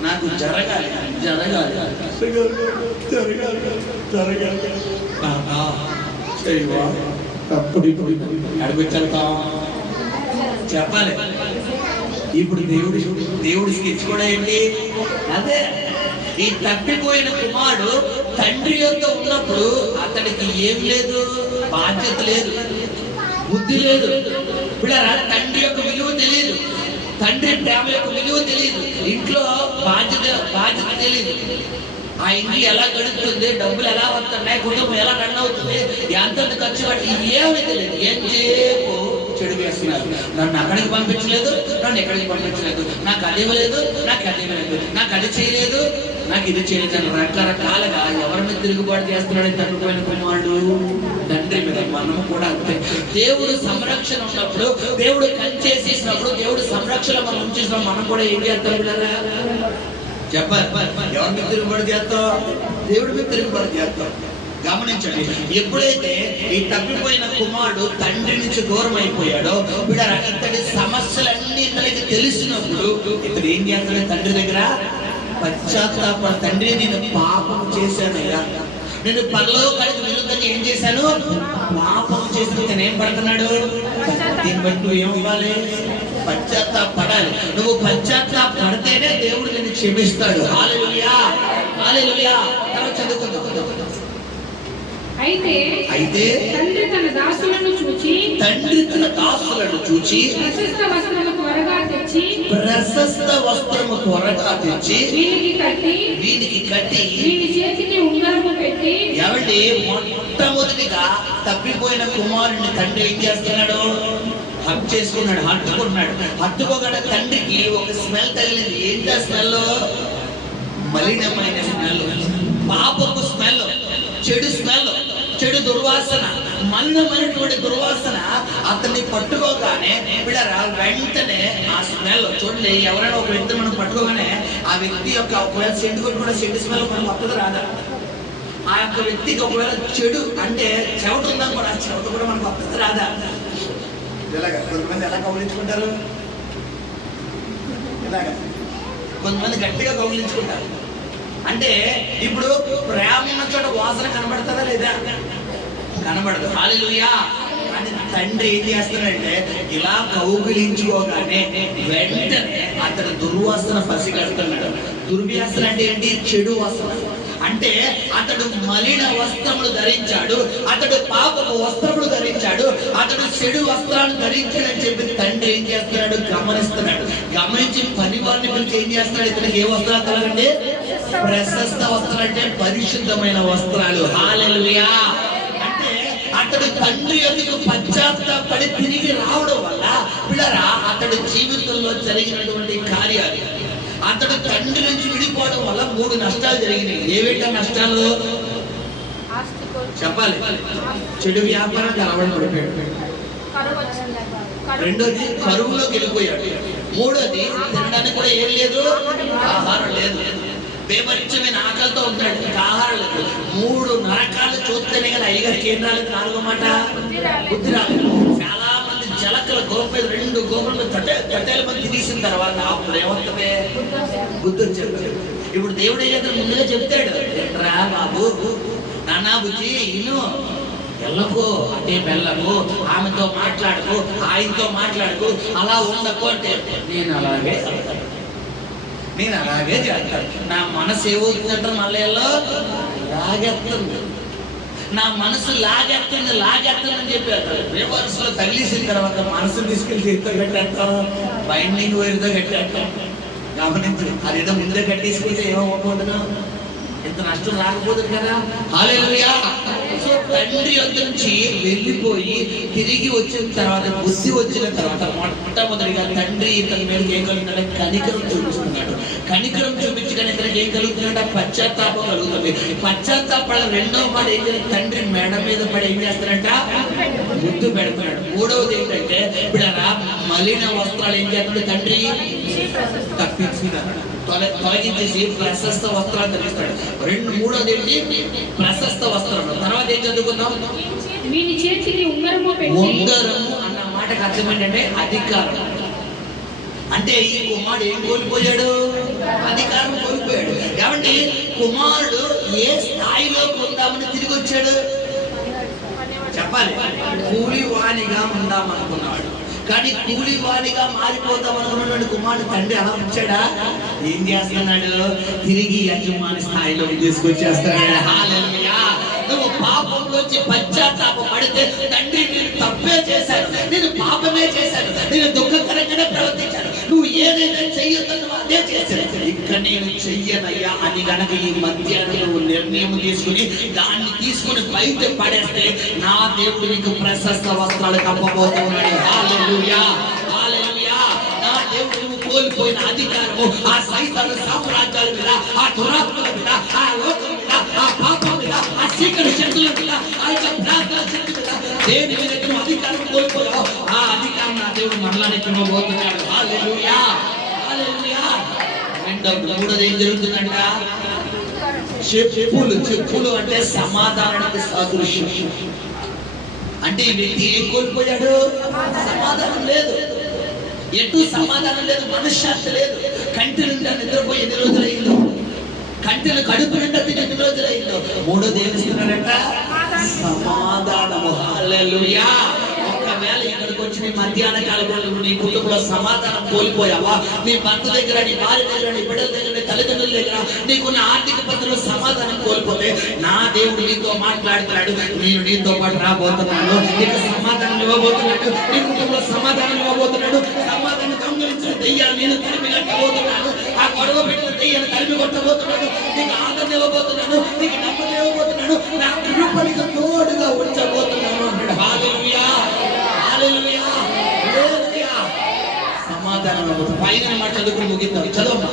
నాకు జరగాలి జరగాలి జరగాలి అప్పుడు అడుగుతా చెప్పాలి. ఇప్పుడు దేవుడి స్కెచ్ కూడా ఏంటి? అదే, ఈ తప్పిపోయిన కుమారుడు తండ్రి యొక్క ఉన్నప్పుడు అతడికి ఏం లేదు, బాధ్యత లేదు, బుద్ధి లేదు. పిల్లరా, తండ్రి యొక్క విలువ తెలియదు, తండ్రి ప్రేమ యొక్క విలువ తెలియదు, ఇంట్లో బాధ్యత తెలియదు, ఆ ఇంటి ఎలా గడుపుతుంది, డబ్బులు ఎలా వస్తున్నాయి, కుటుంబం ఎలా రన్ అవుతుంది, ఎంత ఖర్చు పెట్టి ఏమీ తెలియదు. ఏం చేపు చెడు వేస్తున్నారు, నన్ను అక్కడికి పంపించలేదు, నన్ను ఎక్కడికి పంపించలేదు, నాకు అది ఇవ్వలేదు, నాకు అది ఇవ్వలేదు, నాకు అది చేయలేదు, నాకు ఇది చేయలేదు అని రకరకాలుగా ఎవరి మీద తిరుగుబాటు చేస్తున్నాడు తండ్రిపోయిన కుమారుడు? తండ్రి మీద. మనం కూడా అంతే. దేవుడు సంరక్షణ ఉన్నప్పుడు, దేవుడు కంచేసేసినప్పుడు, దేవుడు సంరక్షణ మనం ఉంచేసినప్పుడు మనం కూడా ఏం చేస్తాం కదా? చెప్పాలి, ఎవరి మీద తిరుగుబాటు చేస్తాం? దేవుడి మీద తిరుగుబాటు చేస్తాం. గమనించండి, ఎప్పుడైతే ఈ తప్పిపోయిన కుమారుడు తండ్రి నుంచి దూరం అయిపోయాడో, ఇతడి సమస్యలన్నీ ఇతనికి తెలిసినప్పుడు ఇతడు ఏం చేస్తాడు? తండ్రి దగ్గర పశ్చాత్తాప, తండ్రి నేను పాపం చేశానయ్యా, నేను పరలోకానికి విరుద్ధంగా ఏం చేశాను? పాపం చేసి ఇతను ఏం పడుతున్నాడు? దీన్ని బట్టి నువ్వు ఏం ఇవ్వాలి? పశ్చాత్తాపడాలి. నువ్వు పశ్చాత్తాపడితేనే దేవుడు నిన్ను క్షమిస్తాడు. హల్లెలూయా, హల్లెలూయా. తర్వాత చదువుకుందాం. అయితే తండ్రి తన దాసులను చూచి ప్రశస్త వస్త్రము త్వరగా తెచ్చి వీనికి కట్టి వీని చేతికి ఉంగరము పెట్టి. ఏమండి, మొట్టమొదటిగా తప్పిపోయిన కుమారుడిని తండ్రి ఏం చేస్తున్నాడు? హక్ చేసుకున్నాడు, హత్తుకోగానే తండ్రికి ఒక స్మెల్ తగిలింది. ఏంటి ఆ స్మెల్? మలినమైన స్మెల్, పాపపు స్మెల్, చెడు స్మెల్, చెడు దుర్వాసన, మలినమైనటువంటి దుర్వాసన అతన్ని పట్టుకోగానే పిల్లరా వెంటనే ఆ స్మెల్ చూడండి. ఎవరైనా ఒక వ్యక్తిని మనం పట్టుకోగానే ఆ వ్యక్తి యొక్క ఒకవేళ సెంటు కొట్టి కూడా సెంటు స్మెల్ మనం వస్తుంది రాదా? ఆ యొక్క వ్యక్తికి ఒకవేళ చెడు అంటే చెవట ఉందా కూడా, ఆ చెవట కూడా మనకు వస్తుంది రాదా? ఇలాగా కొంతమంది ఎలా కౌలించుకుంటారు, ఇలాగా కొంతమంది గట్టిగా కౌలించుకుంటారు. అంటే ఇప్పుడు ప్రేమ ఉన్న చోట వాసన కనబడుతుందా లేదా? కనబడదు. హల్లెలూయా. కానీ తండ్రి ఏం చేస్తున్నాడంటే ఇలా కౌగిలించుకోగానే వెంటనే అతడు దుర్వాసన పసిగడుతున్నాడు. దుర్వ్యాసన అంటే ఏంటి? చెడు వాసన. అంటే అతడు మలిన వస్త్రములు ధరించాడు, అతడు పాపపు వస్త్రములు ధరించాడు, అతడు చెడు వస్త్రాలు ధరించాడని చెప్పి తండ్రి ఏం చేస్తున్నాడు? గమనిస్తున్నాడు. గమనించి పని వారిని పిలిచి ఏం చేస్తున్నాడు? ఇతనికి ఏ వస్త్రాలు కలగండి? ప్రశస్త వస్త్రాలు అంటే పరిశుద్ధమైన వస్త్రాలు. హల్లెలూయా. అంటే అతడు తండ్రి యొక్క పశ్చాత్తాపడి తిరిగి రావడం వల్ల పిల్లరా అతడి జీవితంలో జరిగినటువంటి కార్యాలు, అతడు తండ్రి నుంచి విడిపోవడం వల్ల 3 నష్టాలు జరిగినాయి. ఏవేట నష్టాలు చెప్పాలి? చెడు వ్యాపారం కలవడం పడిపోయాడు, రెండోది కరువులోకి వెళ్ళిపోయాడు, మూడోది తినడానికి కూడా ఏం లేదు, ఆహారం లేదు, బేభత్సమైన ఆకలితో ఉంటాడు, ఆహారం లేదు. 3 నరకాలు చూస్తేనే కదా అయ్యగారి కేంద్రాలకు 4వ మాట బుద్ధి రాలేదు. చాలా మంది జలకల గోప 2 గోపుల తట్టేల మంది తీసిన తర్వాత అప్పుడు ఏమవుతుంది? బుద్ధి వచ్చేది. ఇప్పుడు దేవుడు ఏదో ముందుగా చెప్తాడు, రా బాబు, నానా బుద్ధి ఇను, వెళ్ళకు, అటే వెళ్ళకు, ఆమెతో మాట్లాడుకు, ఆయనతో మాట్లాడుకు, అలా ఉండకు అంటే నేను అలాగే నేను అలాగే చేస్తాను. నా మనసు ఏమవుతుందంటారు మళ్ళీ లాగెత్తుంది, నా మనసు లాగెత్తుందని చెప్పారు. రివర్స్లో తగిలేసిన తర్వాత మనసు తీసుకెళ్ళి చేతితో కట్టేస్తాం, బైండింగ్ వైర్తో కట్టేస్తాం. గమనించు, అదేదో ముందే కట్టేసుకుంటే ఏమవుతుందో ఇంత నష్టం రాకపోతుంది కదా. హల్లెలూయా. సో తండ్రి వద్ద నుంచి వెళ్ళిపోయి తిరిగి వచ్చిన తర్వాత, బుద్ధి వచ్చిన తర్వాత మొట్టమొదటిగా తండ్రి ఇతని మీదకి ఏం కలుగుతుందంటే కనికరం చూపిస్తున్నాడు. కనికరం చూపించగానే ఇతనికి ఏం కలుగుతుందంటే పశ్చాత్తాపం కలుగుతుంది. పశ్చాత్తాపడ రెండవ మాట ఏం చేయాలి, తండ్రి మెడ మీద పడి ఏం చేస్తాడంట, ముద్దు పెడుతున్నాడు. మూడవది ఏంటంటే ఇప్పుడు అలా మలిన వస్త్రాలు ఏం చేస్తాడు తండ్రి తప్పించుకున్నాడు, తొలగించేసి ప్రశస్త వస్త్రాలు ధరిస్తాడు. మూడోది ఏంటి, ప్రశస్త వస్త్రం. తర్వాత ఏం చదువుకున్నాం, వీని చేతికి ఉంగరము పెట్టి. ఉంగరము అన్న మాటకు అర్థం ఏంటంటే అధికారం. అంటే ఈ కుమారుడు ఏం కోల్పోయాడు, అధికారం కోల్పోయాడు. కాబట్టి కుమారుడు ఏ స్థాయిలో పొందామని తిరిగి వచ్చాడు చెప్పాలి, కూలివాణిగా ఉందామనుకున్నాడు. కానీ కూలివాణిగా మారిపోతాం అనుకున్నాడు కుమారుడు. తండ్రి అలా వచ్చాడా, ఏం చేస్తున్నాడు, తిరిగి యజమాని స్థాయిలోకి తీసుకొచ్చేస్తున్నాడు. హల్లెలూయా. నువ్వు పాపంలోంచి పశ్చాత్తాప పడితే తండ్రి నేను తప్పే చేశాను, నేను పాపమే చేశాను, నేను దుఃఖకరంగానే ప్రవర్తించాను, నువ్వు ఏదైతే చెయ్యొద్దు అదే చేశాను, ఇక నేను చెయ్యనయ్యా అని గనక ఈ మధ్యాహ్నం నువ్వు నిర్ణయం తీసుకుని దాన్ని తీసుకుని బయట పడేస్తే నా దేవుడు నీకు ప్రశస్త వస్త్రాలు కప్పబోతున్నాడు. హల్లెలూయా, హల్లెలూయా. నా దేవుడు నువ్వు కోల్పోయిన అధికారము ఆ సైతాను సామ్రాజ్యాల మీద, ఆ దురాత్మల మీద, ఆ లోకం మీద, ఆ పాపం మీద, ఆ చీకటి శక్తుల మీద, ఆ యొక్క ప్రార్థన శక్తి మీద, దేని మీద నువ్వు అధికారం కోల్పోయావు ఆ అధికారం నా దేవుడు మరలానికి ఇవ్వబోతున్నాడు. హల్లెలూయా, హల్లెలూయా. మూడోది ఏం జరుగుతుందంట, చెప్పులు అంటే సమాధానానికి సాదృశ్యం. అంటే ఈ వ్యక్తి ఏం కోల్పోయాడు, సమాధానం లేదు, ఎటు సమాధానం లేదు, మనశ్శాంతి లేదు. కంటి నిండా నిద్రపోయి ఎన్ని రోజులైందో, కంటిని కడుపు నిండా తిని ఎన్ని రోజులైందో. మూడోది ఏం చేస్తున్నాడంట, సమాధానము. హల్లెలూయా. ఒకవేళ ఇక్కడికి వచ్చి నీ మధ్యాహ్న కాలంలో నీ కుటుంబంలో సమాధానం కోల్పోయావా, నీ భర్త దగ్గర, నీ భార్య దగ్గర, నీ బిడ్డల దగ్గర, నీ తల్లిదండ్రుల దగ్గర నీకున్న ఆర్థిక పద్ధతిలో సమాధానం కోల్పోతే నా దేవుడు నీతో మాట్లాడుతున్నాడు. నేను నీతో పాటు రాబోతున్నాను, నీకు సమాధానం ఇవ్వబోతున్నాడు, నీ కుటుంబంలో సమాధానం ఇవ్వబోతున్నాడు. సమాధానం దొంగిలించిన దెయ్యాలు నేను తరిమి కట్టబోతున్నాను, ఆ గొడవ పెట్టిన దెయ్యాన్ని తరిమి కొట్టబోతున్నాను, నీకు ఆనందం ఇవ్వబోతున్నాను, నీకు నమ్మకం ఇవ్వబోతున్నాను, నా కృపణికి తోడుగా ఉంచబోతున్నాను అంటాడు. హల్లెలూయా, హల్లెలూయా, హల్లెలూయా. సమాధానం పైన మాట చదువుకుని ముగిద్దాం. చదువు.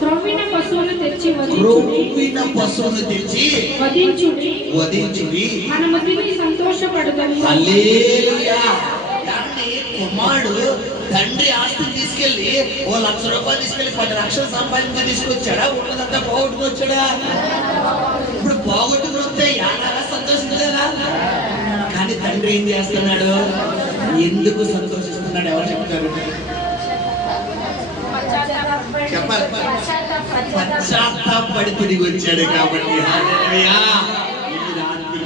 క్రొవ్విన పశువును తెచ్చి వధించుడి, మనము తిని సంతోషపడదాము. హల్లెలూయా. కుమారుడు తండ్రి ఆస్తిని తీసుకెళ్లి ఓ 1,00,000 రూపాయలు తీసుకెళ్లి 10 లక్షలు సంపాదించి తీసుకొచ్చాడా, ఉన్నదంతా పోగొట్టుకొచ్చాడా? ఇప్పుడు పోగొట్టుకుని వస్తే ఎలా సంతోషించారా? కానీ తండ్రి ఏం చేస్తున్నాడు, ఎందుకు సంతోషిస్తున్నాడు, ఎవరు చెప్తారు చెప్పాలి. పశ్చాత్తాపడి తిరిగి వచ్చాడు కాబట్టి. హల్లెలూయా.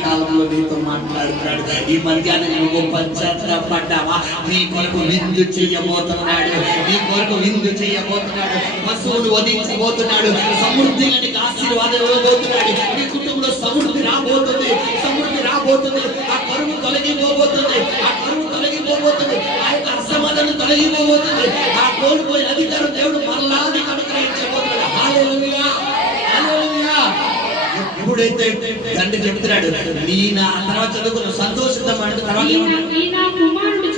కాలంలో నీతో మాట్లాడుతున్నాడు. ఈ మధ్యాహ్నం నువ్వు పశ్చాత్తాపడ్డావా, నీ కొరకు విందు చెయ్యబోతున్నాడు, నీ కొరకు విందు చెయ్యబోతున్నాడు, పశువులు వధించబోతున్నాడు, సమృద్ధిగా నీకు ఆశీర్వాదం ఇవ్వబోతున్నాడు, నీ కుటుంబంలో సమృద్ధి రాబోతుంది, సమృద్ధి రాబోతుంది. ఆ కరువు తొలగిపోబోతుంది, ఆ కరువు తొలగిపోబోతుంది, ఆ యొక్క అసమాధానం తొలగిపోబోతుంది, ఆ కోల్పోయిన అధికారం దేవుడు మరలా నీకు అనుగ్రహించబోతున్నాడు. హల్లెలూయా, హల్లెలూయా. ఎప్పుడైతే తండ్రి చెప్తున్నాడు నీ నా తర్వాత చదువుకున్న సంతోషిద్దామంటే తర్వాత ఈ నా కుమారుడు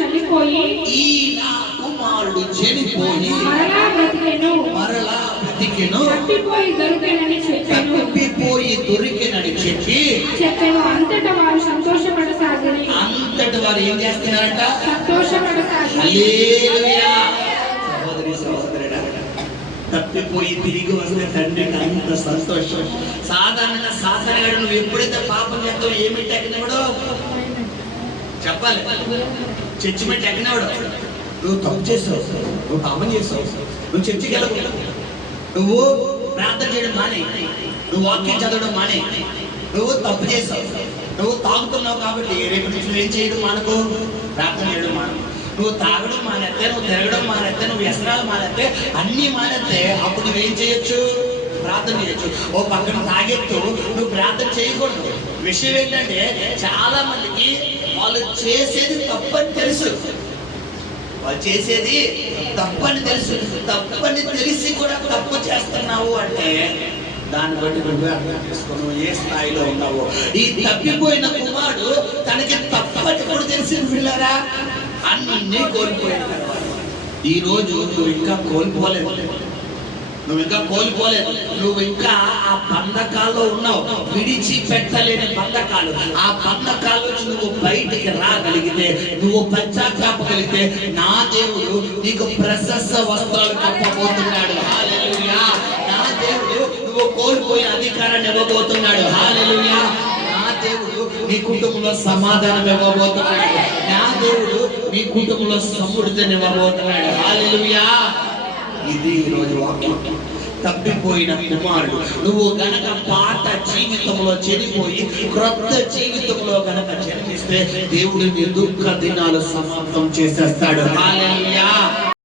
చనిపోయి మరలా బ్రతికెను, తప్పిపోయి దొరికెనని చెప్పాను. అంతటా వారు సంతోషపడసాగిరి. అంతటి వారు ఏం చేస్తున్నారంట, సంతోషపడసాగిరి. హల్లెలూయా. సహోదరి సహోదరుడా, తప్పిపోయి తిరిగి వస్తే తండ్రికి అంత సంతోషం. సాధారణంగా నువ్వు ఎప్పుడైతే పాపం చేస్తావు ఏమిటి ఎక్కినవాడు చెప్పాలి, చర్చిమెంట్ ఎక్కినవాడు నువ్వు తప్పు చేస్తావు, నువ్వు పాపం చేస్తావు, నువ్వు చర్చికి వెళ్ళవు, నువ్వు ప్రార్థన చేయడం మానే, నువ్వు వాక్యం చదవడం మానే, నువ్వు తప్పు చేస్తావు, నువ్వు తాగుతున్నావు కాబట్టి రేపు నుంచి ఏం చేయడం మానుకో, ప్రార్థన చేయడం మాను, నువ్వు తాగడం మానేస్తే, నువ్వు తిరగడం మానేస్తే, నువ్వు వ్యసనాలు మానేస్తే, అన్నీ మానేస్తే అప్పుడు నువ్వేం చేయొచ్చు? ప్రార్థన చేయొచ్చు. ఓ పక్కన తాగెత్తు, నువ్వు ప్రార్థన చేయకూడదు. విషయం ఏంటంటే చాలా మందికి వాళ్ళు చేసేది తప్పని తెలుసు, వాళ్ళు చేసేది తప్పని తెలుసు. తప్పని తెలిసి కూడా తప్పు చేస్తున్నావు అంటే దాన్ని బట్టి నువ్వే అర్థం చేసుకో నువ్వు ఏ స్థాయిలో ఉన్నావో. ఈ తప్పిపోయిన కుమారుడు తనకి తప్పని కూడా తెలిసింది పిల్లరా, అన్నీ కోల్పోయాడు. ఈ రోజు నువ్వు ఇంకా కోల్పోలేదు, నువ్వు ఇంకా కోల్పోలేదు. నువ్వు ఇంకా ఆ బంధకాల్లో ఉన్నావు, విడిచిపెట్టలేని బంధకాలు. ఆ బంధకాల నుంచి నువ్వు బయటికి రాగలిగితే, నువ్వు పశ్చాత్తాపగలిగితే, నా దేవుడు నీకు ప్రశస్త వస్త్రాలు కప్పబోతున్నాడు. హల్లెలూయా. నా దేవుడు నువ్వు కోల్పోయిన అధికారాన్ని ఇవ్వబోతున్నాడు. హల్లెలూయా. నా దేవుడు నీ కుటుంబంలో సమాధానం ఇవ్వబోతున్నాడు. నా దేవుడు నీ కుటుంబంలో సమృద్ధిని ఇవ్వబోతున్నాడు. హల్లెలూయా. ఇది ఈరోజు వాక్యం. తప్పిపోయిన కుమారుడు, నువ్వు గనక పాత జీవితంలో చెడిపోయి క్రొత్త జీవితంలో గనక జన్మిస్తే దేవుడు నీ దుఃఖ దినాలు సమాప్తం చేసేస్తాడు. హల్లెలూయా.